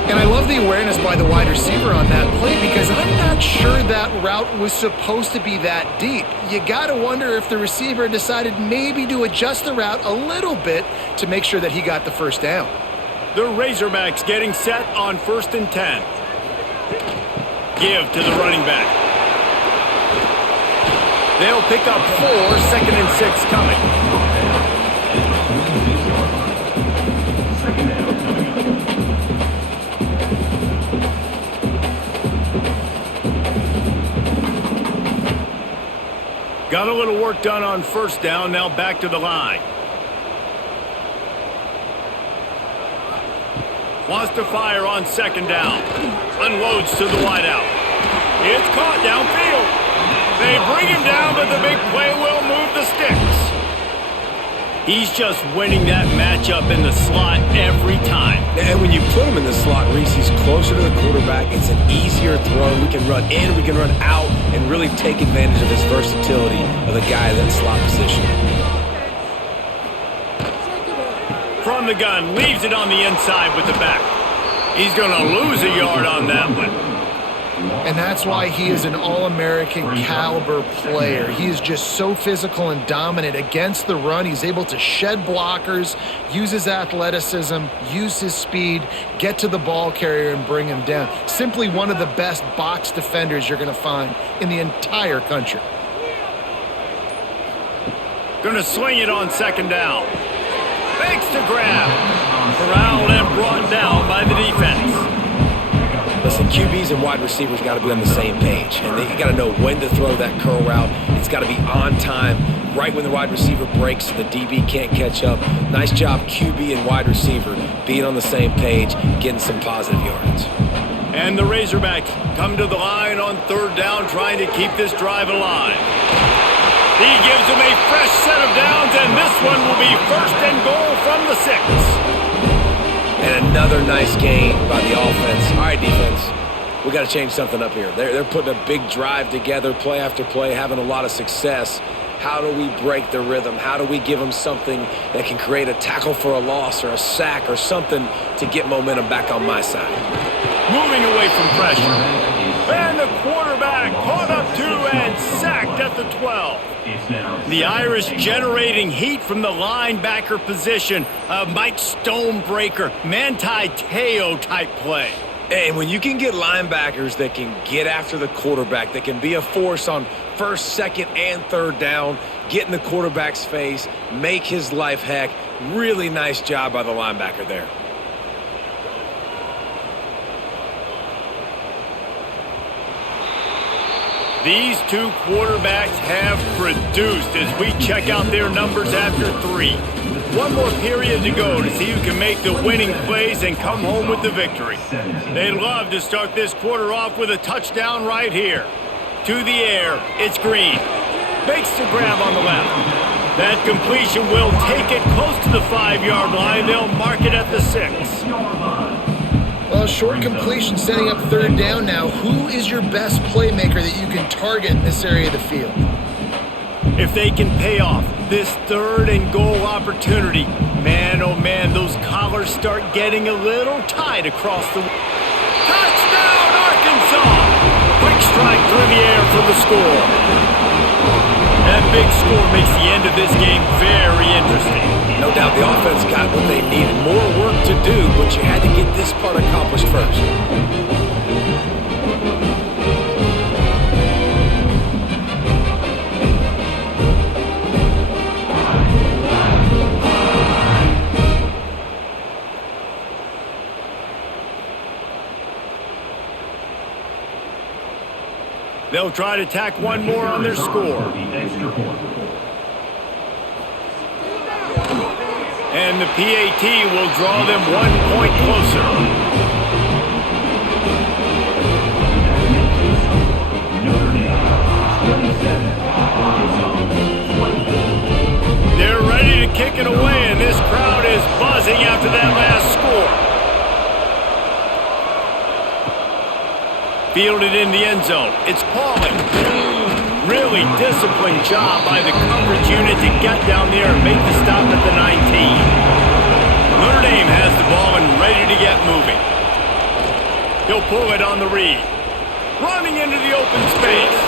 And I love the awareness by the wide receiver on that play because I'm not sure that route was supposed to be that deep. You got to wonder if the receiver decided maybe to adjust the route a little bit to make sure that he got the first down. The Razorbacks getting set on 1st and 10. Give to the running back. They'll pick up 4, 2nd and 6 coming. Got a little work done on first down, now back to the line. Wants to fire on second down. Unloads to the wideout. It's caught downfield. They bring him down, but the big play will move the sticks. He's just winning that matchup in the slot every time. And when you put him in the slot, Reese, he's closer to the quarterback. It's an easier throw. We can run in, we can run out, and really take advantage of his versatility of the guy in that slot position. From the gun, leaves it on the inside with the back. He's going to lose a yard on that one. And that's why he is an All-American caliber player. He is just so physical and dominant against the run. He's able to shed blockers, use his athleticism, use his speed, get to the ball carrier and bring him down. Simply one of the best box defenders you're going to find in the entire country. Going to swing it on second down. Makes the grab. Corralled and brought down by the defense. Listen, QBs and wide receivers got to be on the same page. And you got to know when to throw that curl route. It's got to be on time, right when the wide receiver breaks so the DB can't catch up. Nice job, QB and wide receiver, being on the same page, getting some positive yardage. And the Razorbacks come to the line on third down, trying to keep this drive alive. He gives them a fresh set of downs, and this one will be first and goal from the 6. And another nice gain by the offense. All right, defense, we got to change something up here. They're putting a big drive together, play after play, having a lot of success. How do we break the rhythm? How do we give them something that can create a tackle for a loss or a sack or something to get momentum back on my side? Moving away from pressure. And the quarterback caught up to and sacked at the 12. The Irish generating heat from the linebacker position. A Mike Stonebreaker, Manti Te'o type play. And when you can get linebackers that can get after the quarterback, that can be a force on first, second, and third down, get in the quarterback's face, make his life heck, really nice job by the linebacker there. These two quarterbacks have produced as we check out their numbers after 3. One more period to go to see who can make the winning plays and come home with the victory. They'd love to start this quarter off with a touchdown right here. To the air, it's Green. Makes the grab on the left. That completion will take it close to the 5-yard line. They'll mark it at the 6. Well, short completion setting up third down now. Who is your best playmaker that you can target in this area of the field? If they can pay off this third and goal opportunity, man, oh man, those collars start getting a little tight across the... Touchdown, Arkansas! Quick strike through the air for the score. That big score makes the end of this game very interesting. No doubt the offense got what they needed. More work to do, but you had to get this part accomplished first. They'll try to tack one more on their score. And the PAT will draw them 1 point closer. They're ready to kick it away, and this crowd is buzzing after that last score. Fielded in the end zone. It's Pauling. Really disciplined job by the coverage unit to get down there and make the stop at the 19. Notre Dame has the ball and ready to get moving. He'll pull it on the read. Running into the open space.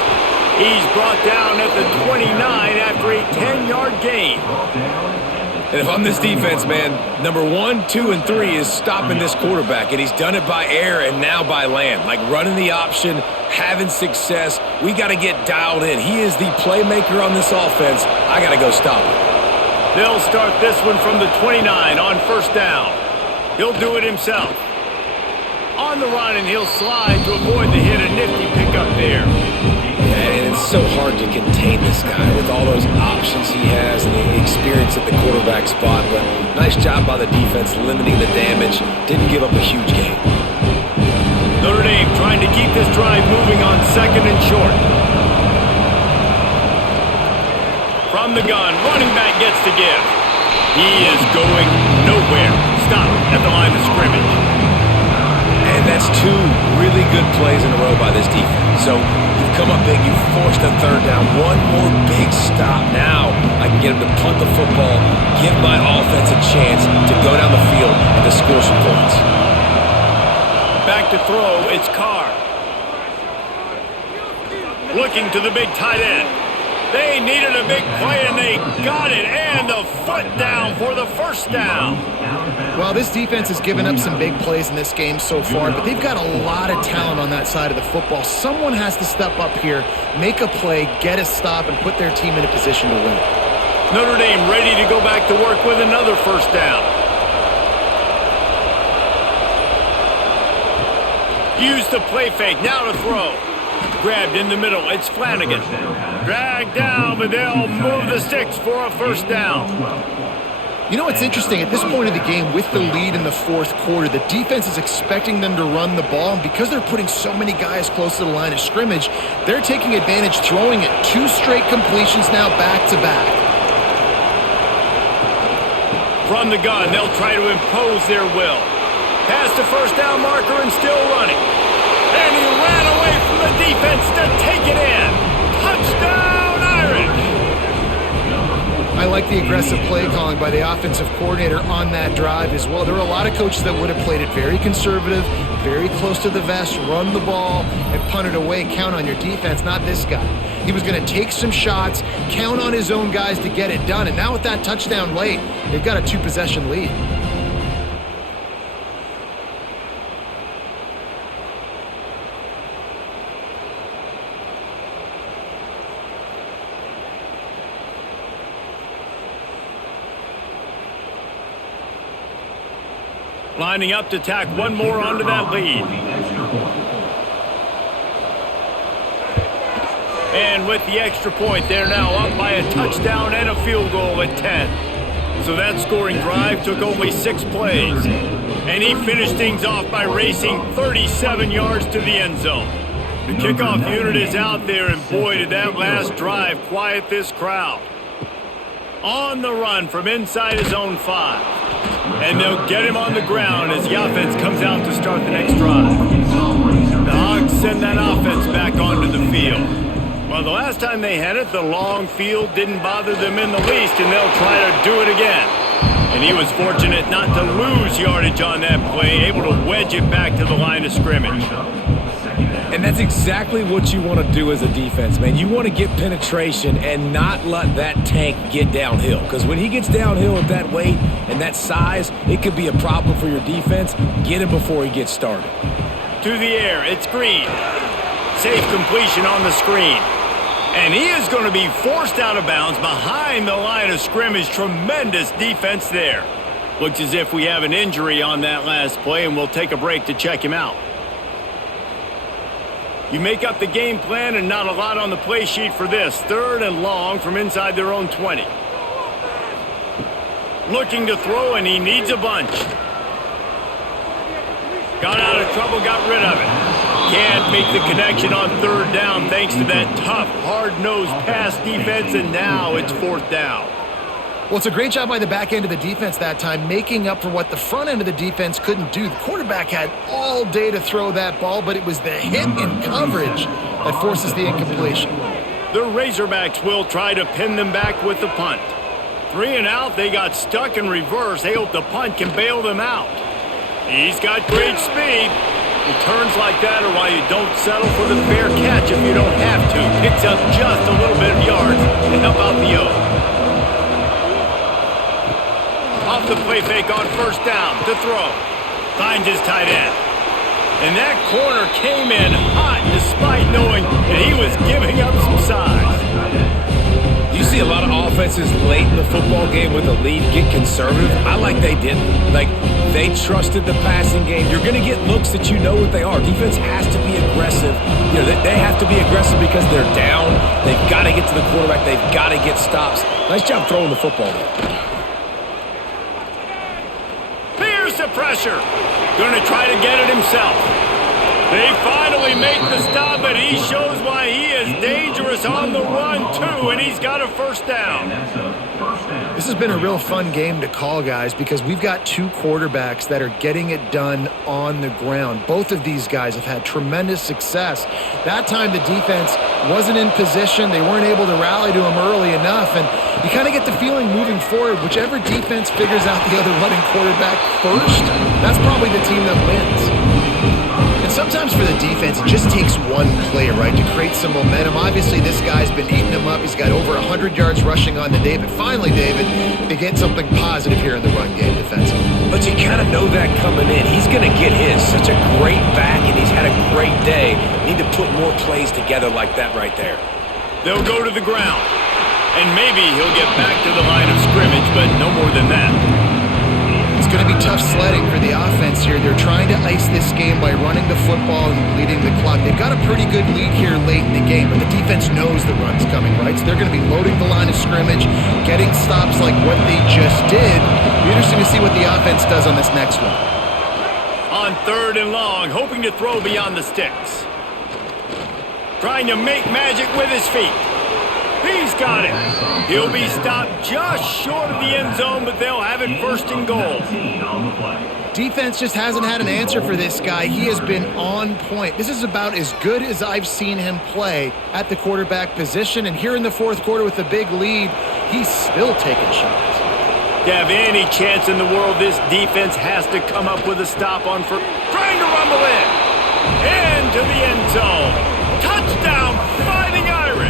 He's brought down at the 29 after a 10-yard gain. And if I'm this defense, man, number 1, 2, and 3 is stopping this quarterback, and he's done it by air and now by land. Like running the option, having success. We got to get dialed in. He is the playmaker on this offense. I got to go stop him. They'll start this one from the 29 on first down. He'll do it himself. On the run, and he'll slide to avoid the hit. A nifty pickup there. And It's so hard to contain this guy with all those options he has and the experience at the quarterback spot, but nice job by the defense limiting the damage. Didn't give up a huge gain. Notre Dame trying to keep this drive moving on 2nd and short. From the gun, running back gets to give. He is going nowhere. Stop at the line of scrimmage. And that's 2 really good plays in a row by this defense. So you've come up big, you've forced a 3rd down. One more big stop. Now I can get him to punt the football, give my offense a chance to go down the field and to score some points. Back to throw, it's Carr. Looking to the big tight end. They needed a big play, and they got it, and the foot down for the 1st down. Well, this defense has given up some big plays in this game so far, but they've got a lot of talent on that side of the football. Someone has to step up here, make a play, get a stop, and put their team in a position to win. Notre Dame ready to go back to work with another 1st down. Use the play fake, now to throw. Grabbed in the middle, it's Flanagan. Dragged down, but they'll move the sticks for a 1st down. You know what's interesting? At this point of the game, with the lead in the 4th quarter, the defense is expecting them to run the ball, and because they're putting so many guys close to the line of scrimmage, they're taking advantage, throwing it. 2 straight completions now back-to-back. From the gun, they'll try to impose their will. Past the 1st down marker and still running. And he ran away from the defense to take it in. Touchdown, Irish! I like the aggressive play calling by the offensive coordinator on that drive as well. There were a lot of coaches that would have played it very conservative, very close to the vest, run the ball, and punt it away. Count on your defense, not this guy. He was going to take some shots, count on his own guys to get it done. And now with that touchdown late, they've got a 2-possession lead. Lining up to tack one more onto that lead. And with the extra point, they're now up by a touchdown and a field goal at 10. So that scoring drive took only 6 plays. And he finished things off by racing 37 yards to the end zone. The kickoff unit is out there, and boy, did that last drive quiet this crowd. On the run from inside his own 5. And they'll get him on the ground as the offense comes out to start the next drive. The Hogs send that offense back onto the field. Well, the last time they had it, the long field didn't bother them in the least, and they'll try to do it again. And he was fortunate not to lose yardage on that play, able to wedge it back to the line of scrimmage. And that's exactly what you want to do as a defense, man. You want to get penetration and not let that tank get downhill. Because when he gets downhill at that weight and that size, it could be a problem for your defense. Get him before he gets started. To the air, it's Green. Safe completion on the screen. And he is going to be forced out of bounds behind the line of scrimmage. Tremendous defense there. Looks as if we have an injury on that last play, and we'll take a break to check him out. You make up the game plan, and not a lot on the play sheet for this. 3rd and long from inside their own 20. Looking to throw, and he needs a bunch. Got out of trouble, got rid of it. Can't make the connection on 3rd down thanks to that tough, hard-nosed pass defense, and now it's 4th down. Well, it's a great job by the back end of the defense that time, making up for what the front end of the defense couldn't do. The quarterback had all day to throw that ball, but it was the hit in coverage that forces the incompletion. The Razorbacks will try to pin them back with the punt. 3 and out, they got stuck in reverse. They hope the punt can bail them out. He's got great speed. Returns like that are why you don't settle for the fair catch if you don't have to. Picks up just a little bit of yards to help out the O. Off the play fake on 1st down to throw. Finds his tight end. And that corner came in hot despite knowing that he was giving up some size. You see a lot of offenses late in the football game with a lead get conservative. I like they didn't. Like, they trusted the passing game. You're going to get looks that you know what they are. Defense has to be aggressive. You know, they have to be aggressive because they're down. They've got to get to the quarterback. They've got to get stops. Nice job throwing the football there. Here's the pressure. Going to try to get it himself. They finally make the stop, but he shows why he is dangerous on the run, too, and he's got a first down. This has been a real fun game to call, guys, because we've got two quarterbacks that are getting it done on the ground. Both of these guys have had tremendous success. That time the defense wasn't in position. They weren't able to rally to him early enough, and you kind of get the feeling moving forward, whichever defense figures out the other running quarterback first, that's probably the team that wins. And sometimes for the defense, it just takes one play, right, to create some momentum. Obviously, this guy's been eating them up. He's got over 100 yards rushing on the day. But finally, David, they get something positive here in the run game defensively. But you kind of know that coming in. He's going to get his. Such a great back, and he's had a great day. Need to put more plays together like that right there. They'll go to the ground. And maybe he'll get back to the line of scrimmage, but no more than that. It's going to be tough sledding for the offense here. They're trying to ice this game by running the football and bleeding the clock. They've got a pretty good lead here late in the game, but the defense knows the run's coming, right? So they're going to be loading the line of scrimmage, getting stops like what they just did. It'll be interesting to see what the offense does on this next one. On 3rd and long, hoping to throw beyond the sticks. Trying to make magic with his feet. He's got it. He'll be stopped just short of the end zone, but they'll have it 1st and goal. Defense just hasn't had an answer for this guy. He has been on point. This is about as good as I've seen him play at the quarterback position. And here in the 4th quarter with the big lead, he's still taking shots. To have any chance in the world, this defense has to come up with a stop on for trying to rumble in. Into the end zone. Touchdown, Fighting Irish.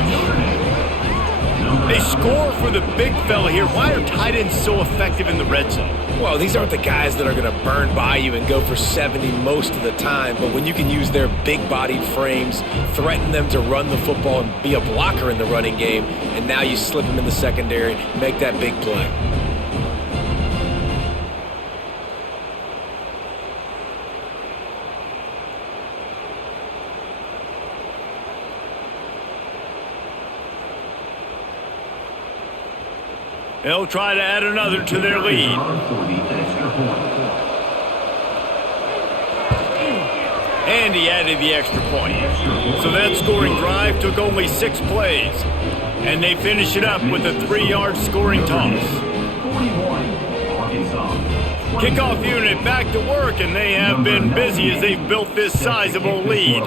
They score for the big fella here. Why are tight ends so effective in the red zone? Well, these aren't the guys that are going to burn by you and go for 70 most of the time, but when you can use their big-bodied frames, threaten them to run the football and be a blocker in the running game, and now you slip them in the secondary, make that big play. They'll try to add another to their lead. And he added the extra point. So that scoring drive took only 6 plays. And they finish it up with a 3-yard scoring toss. Kickoff unit back to work, and they have been busy as they've built this sizable lead.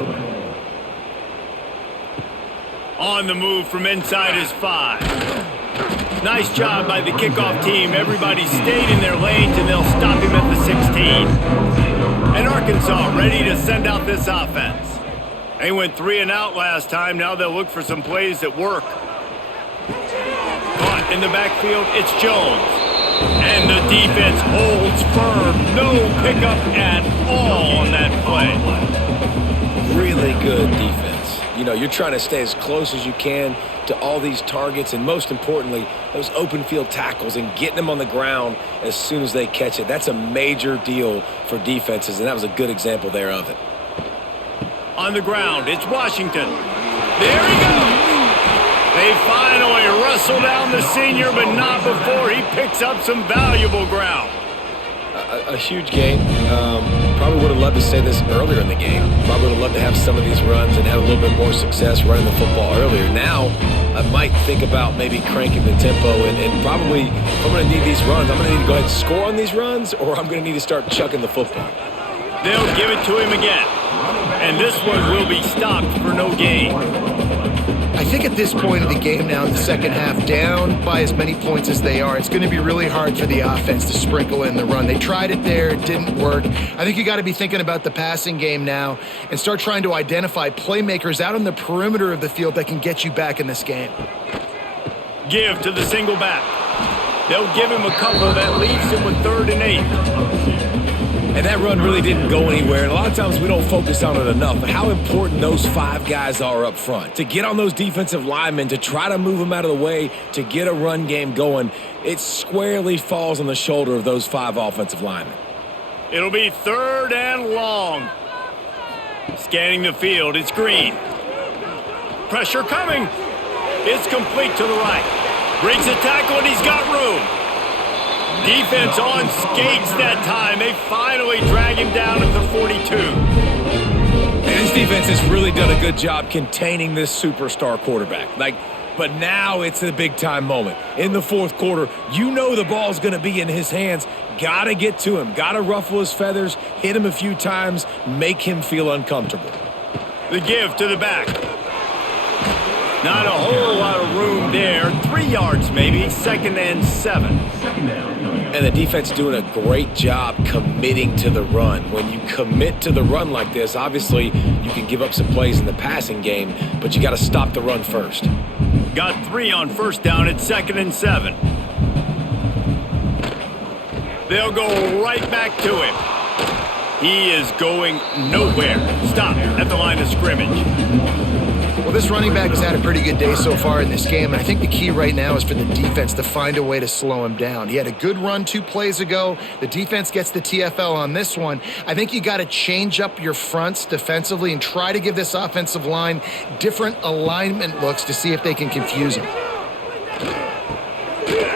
On the move from inside his 5. Nice job by the kickoff team. Everybody stayed in their lanes, and they'll stop him at the 16. And Arkansas ready to send out this offense. They went 3 and out last time. Now they'll look for some plays that work. Caught in the backfield, it's Jones. And the defense holds firm. No pickup at all on that play. Really good defense. You know, you're trying to stay as close as you can to all these targets, and most importantly, those open field tackles and getting them on the ground as soon as they catch it. That's a major deal for defenses, and that was a good example there of it. On the ground, it's Washington. There he goes. They finally wrestle down the senior, but not before he picks up some valuable ground. A huge game. Probably would have loved to say this earlier in the game. Probably would have loved to have some of these runs and have a little bit more success running the football earlier. Now, I might think about maybe cranking the tempo and probably, if I'm going to need these runs, I'm going to need to go ahead and score on these runs, or I'm going to need to start chucking the football. They'll give it to him again. And this one will be stopped for no gain. I think at this point of the game now in the second half, down by as many points as they are, it's going to be really hard for the offense to sprinkle in the run. They tried it there. It didn't work. I think you got to be thinking about the passing game now and start trying to identify playmakers out on the perimeter of the field that can get you back in this game. Give to the single back. They'll give him a couple that leaves him with 3rd and 8. And that run really didn't go anywhere. And a lot of times we don't focus on it enough. But how important those 5 guys are up front. To get on those defensive linemen, to try to move them out of the way, to get a run game going, it squarely falls on the shoulder of those 5 offensive linemen. It'll be 3rd and long. Scanning the field, it's Green. Pressure coming. It's complete to the right. Breaks a tackle and he's got room. Defense on skates that time. They finally drag him down at the 42. And this defense has really done a good job containing this superstar quarterback. But now it's a big-time moment. In the 4th quarter, you know the ball's going to be in his hands. Got to get to him. Got to ruffle his feathers, hit him a few times, make him feel uncomfortable. The give to the back. Not a whole lot of room there. 3 yards maybe. 2nd and 7. And the defense doing a great job committing to the run. When you commit to the run like this, obviously you can give up some plays in the passing game, but you got to stop the run first. Got 3 on 1st down at 2nd and 7. They'll go right back to him. He is going nowhere. Stop at the line of scrimmage. Well, this running back has had a pretty good day so far in this game, and I think the key right now is for the defense to find a way to slow him down. He had a good run 2 plays ago. The defense gets the TFL on this one. I think you got to change up your fronts defensively and try to give this offensive line different alignment looks to see if they can confuse him.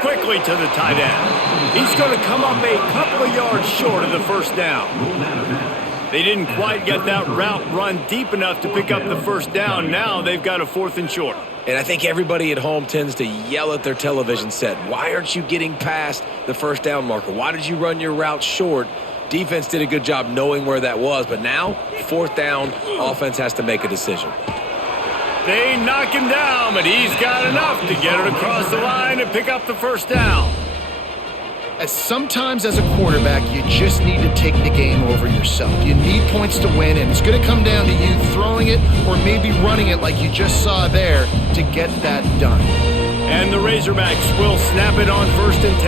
Quickly to the tight end. He's going to come up a couple of yards short of the 1st down. They didn't quite get that route run deep enough to pick up the 1st down. Now they've got a 4th and short. And I think everybody at home tends to yell at their television set. Why aren't you getting past the 1st down marker? Why did you run your route short? Defense did a good job knowing where that was. But now, 4th down, offense has to make a decision. They knock him down, but he's got enough to get it across the line and pick up the 1st down. Sometimes as a quarterback, you just need to take the game over yourself. You need points to win, and it's going to come down to you throwing it or maybe running it like you just saw there to get that done. And the Razorbacks will snap it on 1st and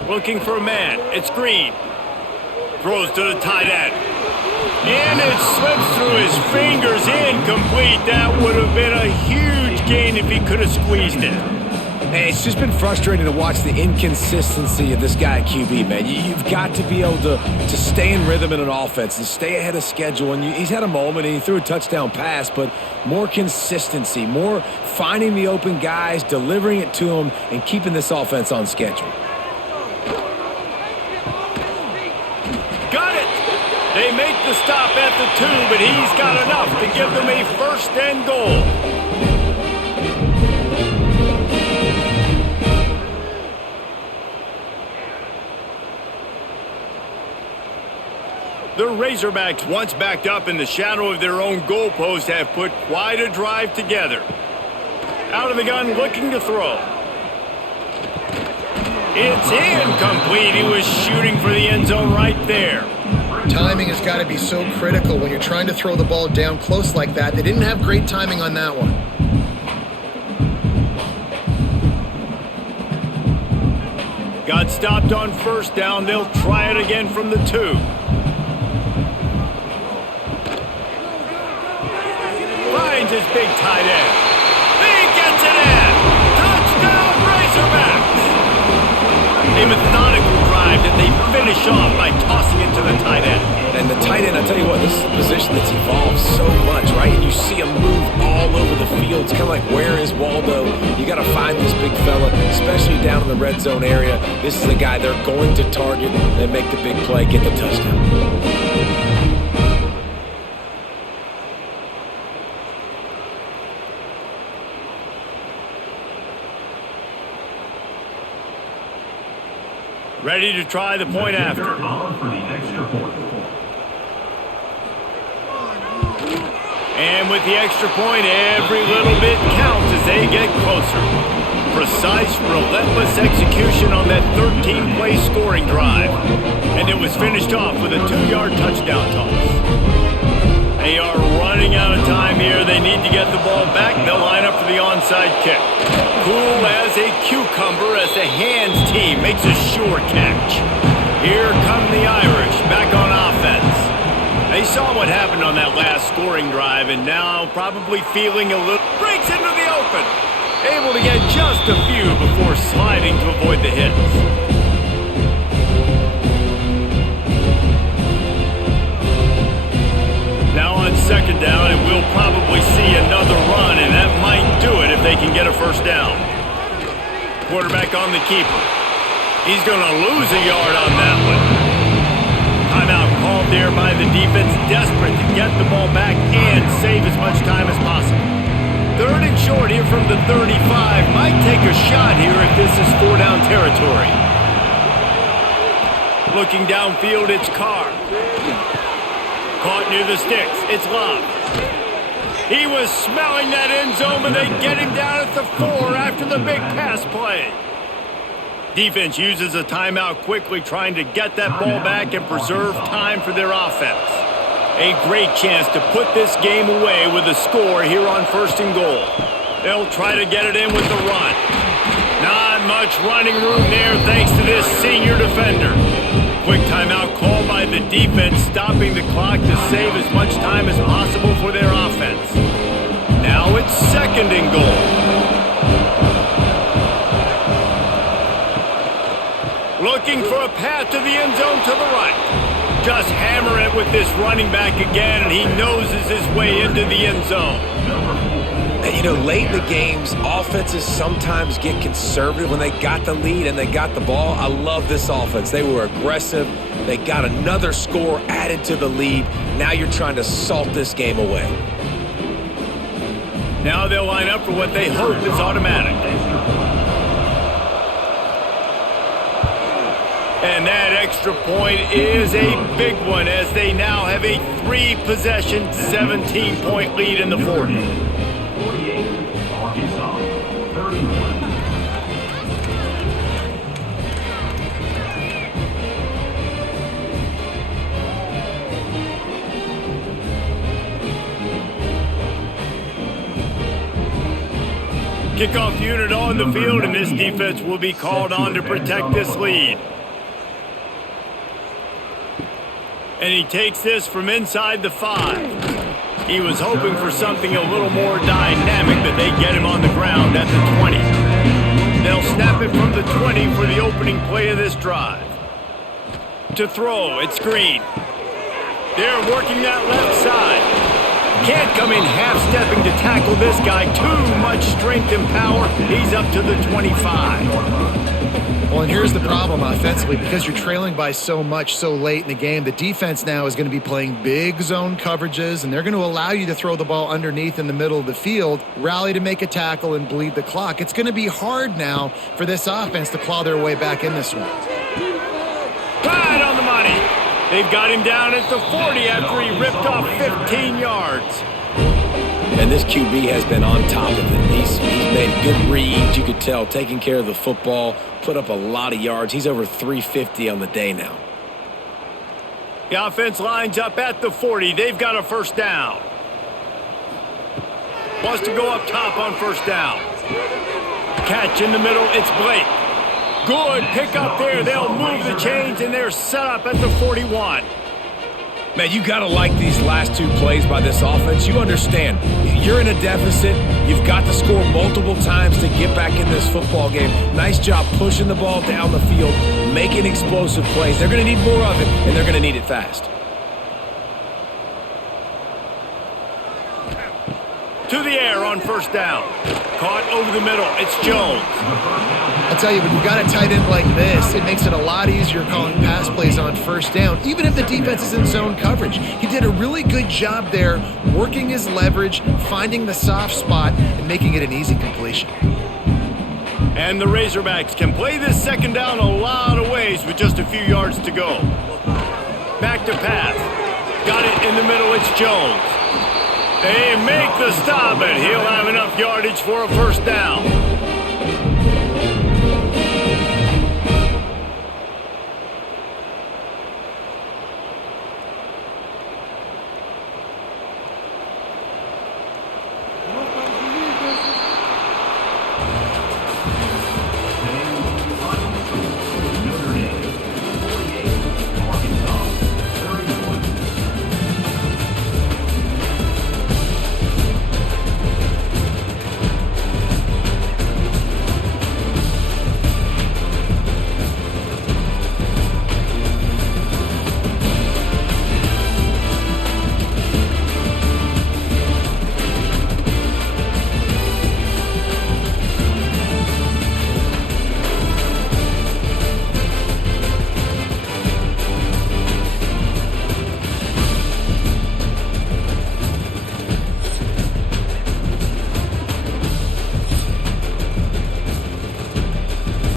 10. Looking for a man. It's Green. Throws to the tight end. And it slips through his fingers, incomplete. That would have been a huge gain if he could have squeezed it. Hey, it's just been frustrating to watch the inconsistency of this guy at QB, man. You've got to be able to stay in rhythm in an offense and stay ahead of schedule. And he's had a moment and he threw a touchdown pass, but more consistency, more finding the open guys, delivering it to them, and keeping this offense on schedule. Got it! They make the stop at the 2, but he's got enough to give them a 1st and goal. The Razorbacks, once backed up in the shadow of their own goalpost, have put quite a drive together. Out of the gun, looking to throw. It's incomplete. He was shooting for the end zone right there. Timing has got to be so critical when you're trying to throw the ball down close like that. They didn't have great timing on that one. Got stopped on 1st down. They'll try it again from the 2. Finds his big tight end. He gets it in. Touchdown, Razorbacks. A methodical drive that they finish off by tossing it to the tight end. And the tight end, I tell you what, this is a position that's evolved so much, right? And you see him move all over the field. It's kind of like, where is Waldo? You got to find this big fella, especially down in the red zone area. This is the guy they're going to target. They make the big play, get the touchdown. Ready to try the point after. And with the extra point, every little bit counts as they get closer. Precise, relentless execution on that 13-play scoring drive. And it was finished off with a 2-yard touchdown toss. They are running out of time here. They need to get the ball back. They'll line up for the onside kick. Cool as a cucumber as the hands team makes a sure catch. Here come the Irish back on offense. They saw what happened on that last scoring drive and now probably feeling a little... Breaks into the open. Able to get just a few before sliding to avoid the hits. Now on second down, and we'll probably see another run, and that might do it if they can get a first down. Quarterback on the keeper. He's going to lose a yard on that one. Timeout called there by the defense, desperate to get the ball back and save as much time as possible. Third and short here from the 35. Might take a shot here if this is 4-down territory. Looking downfield, it's Carr. Caught near the sticks. It's Love. He was smelling that end zone, but they get him down at the 4 after the big pass play. Defense uses a timeout quickly, trying to get that ball back and preserve time for their offense. A great chance to put this game away with a score here on 1st and goal. They'll try to get it in with the run. Not much running room there thanks to this senior defender. Quick timeout called by the defense, stopping the clock to save as much time as possible for their offense. Now it's 2nd and goal. Looking for a path to the end zone to the right. Just hammer it with this running back again, and he noses his way into the end zone. And, you know, late in the games, offenses sometimes get conservative when they got the lead and they got the ball. I love this offense. They were aggressive. They got another score added to the lead. Now you're trying to salt this game away. Now they'll line up for what they hope is automatic. And that extra point is a big one as they now have a 3-possession, 17-point lead in the 40. 48, Arkansas, 31. Kickoff unit on the field, and this defense will be called on to protect this lead. And he takes this from inside the 5. He was hoping for something a little more dynamic, but they get him on the ground at the 20. They'll snap it from the 20 for the opening play of this drive. To throw, it's Green. They're working that left side. Can't come in half-stepping to tackle this guy. Too much strength and power. He's up to the 25. Well, and here's the problem offensively. Because you're trailing by so much so late in the game, the defense now is going to be playing big zone coverages, and they're going to allow you to throw the ball underneath in the middle of the field, rally to make a tackle, and bleed the clock. It's going to be hard now for this offense to claw their way back in this one. Right on the money. They've got him down at the 40 after he ripped off 15 yards. And this QB has been on top of it. He's made good reads, you could tell, taking care of the football, put up a lot of yards. He's over 350 on the day now. The offense lines up at the 40. They've got a first down. Wants to go up top on first down. Catch in the middle, it's Blake. Good pick up there. They'll move the chains, and they're set up at the 41. Man, you got to like these last 2 plays by this offense. You understand, you're in a deficit. You've got to score multiple times to get back in this football game. Nice job pushing the ball down the field, making explosive plays. They're going to need more of it, and they're going to need it fast. To the air on first down. Caught over the middle. It's Jones. I'll tell you, when you've got a tight end like this, it makes it a lot easier calling pass plays on first down, even if the defense is in zone coverage. He did a really good job there, working his leverage, finding the soft spot, and making it an easy completion. And the Razorbacks can play this second down a lot of ways with just a few yards to go. Back to pass. Got it in the middle. It's Jones. They make the stop, and he'll have enough yardage for a first down.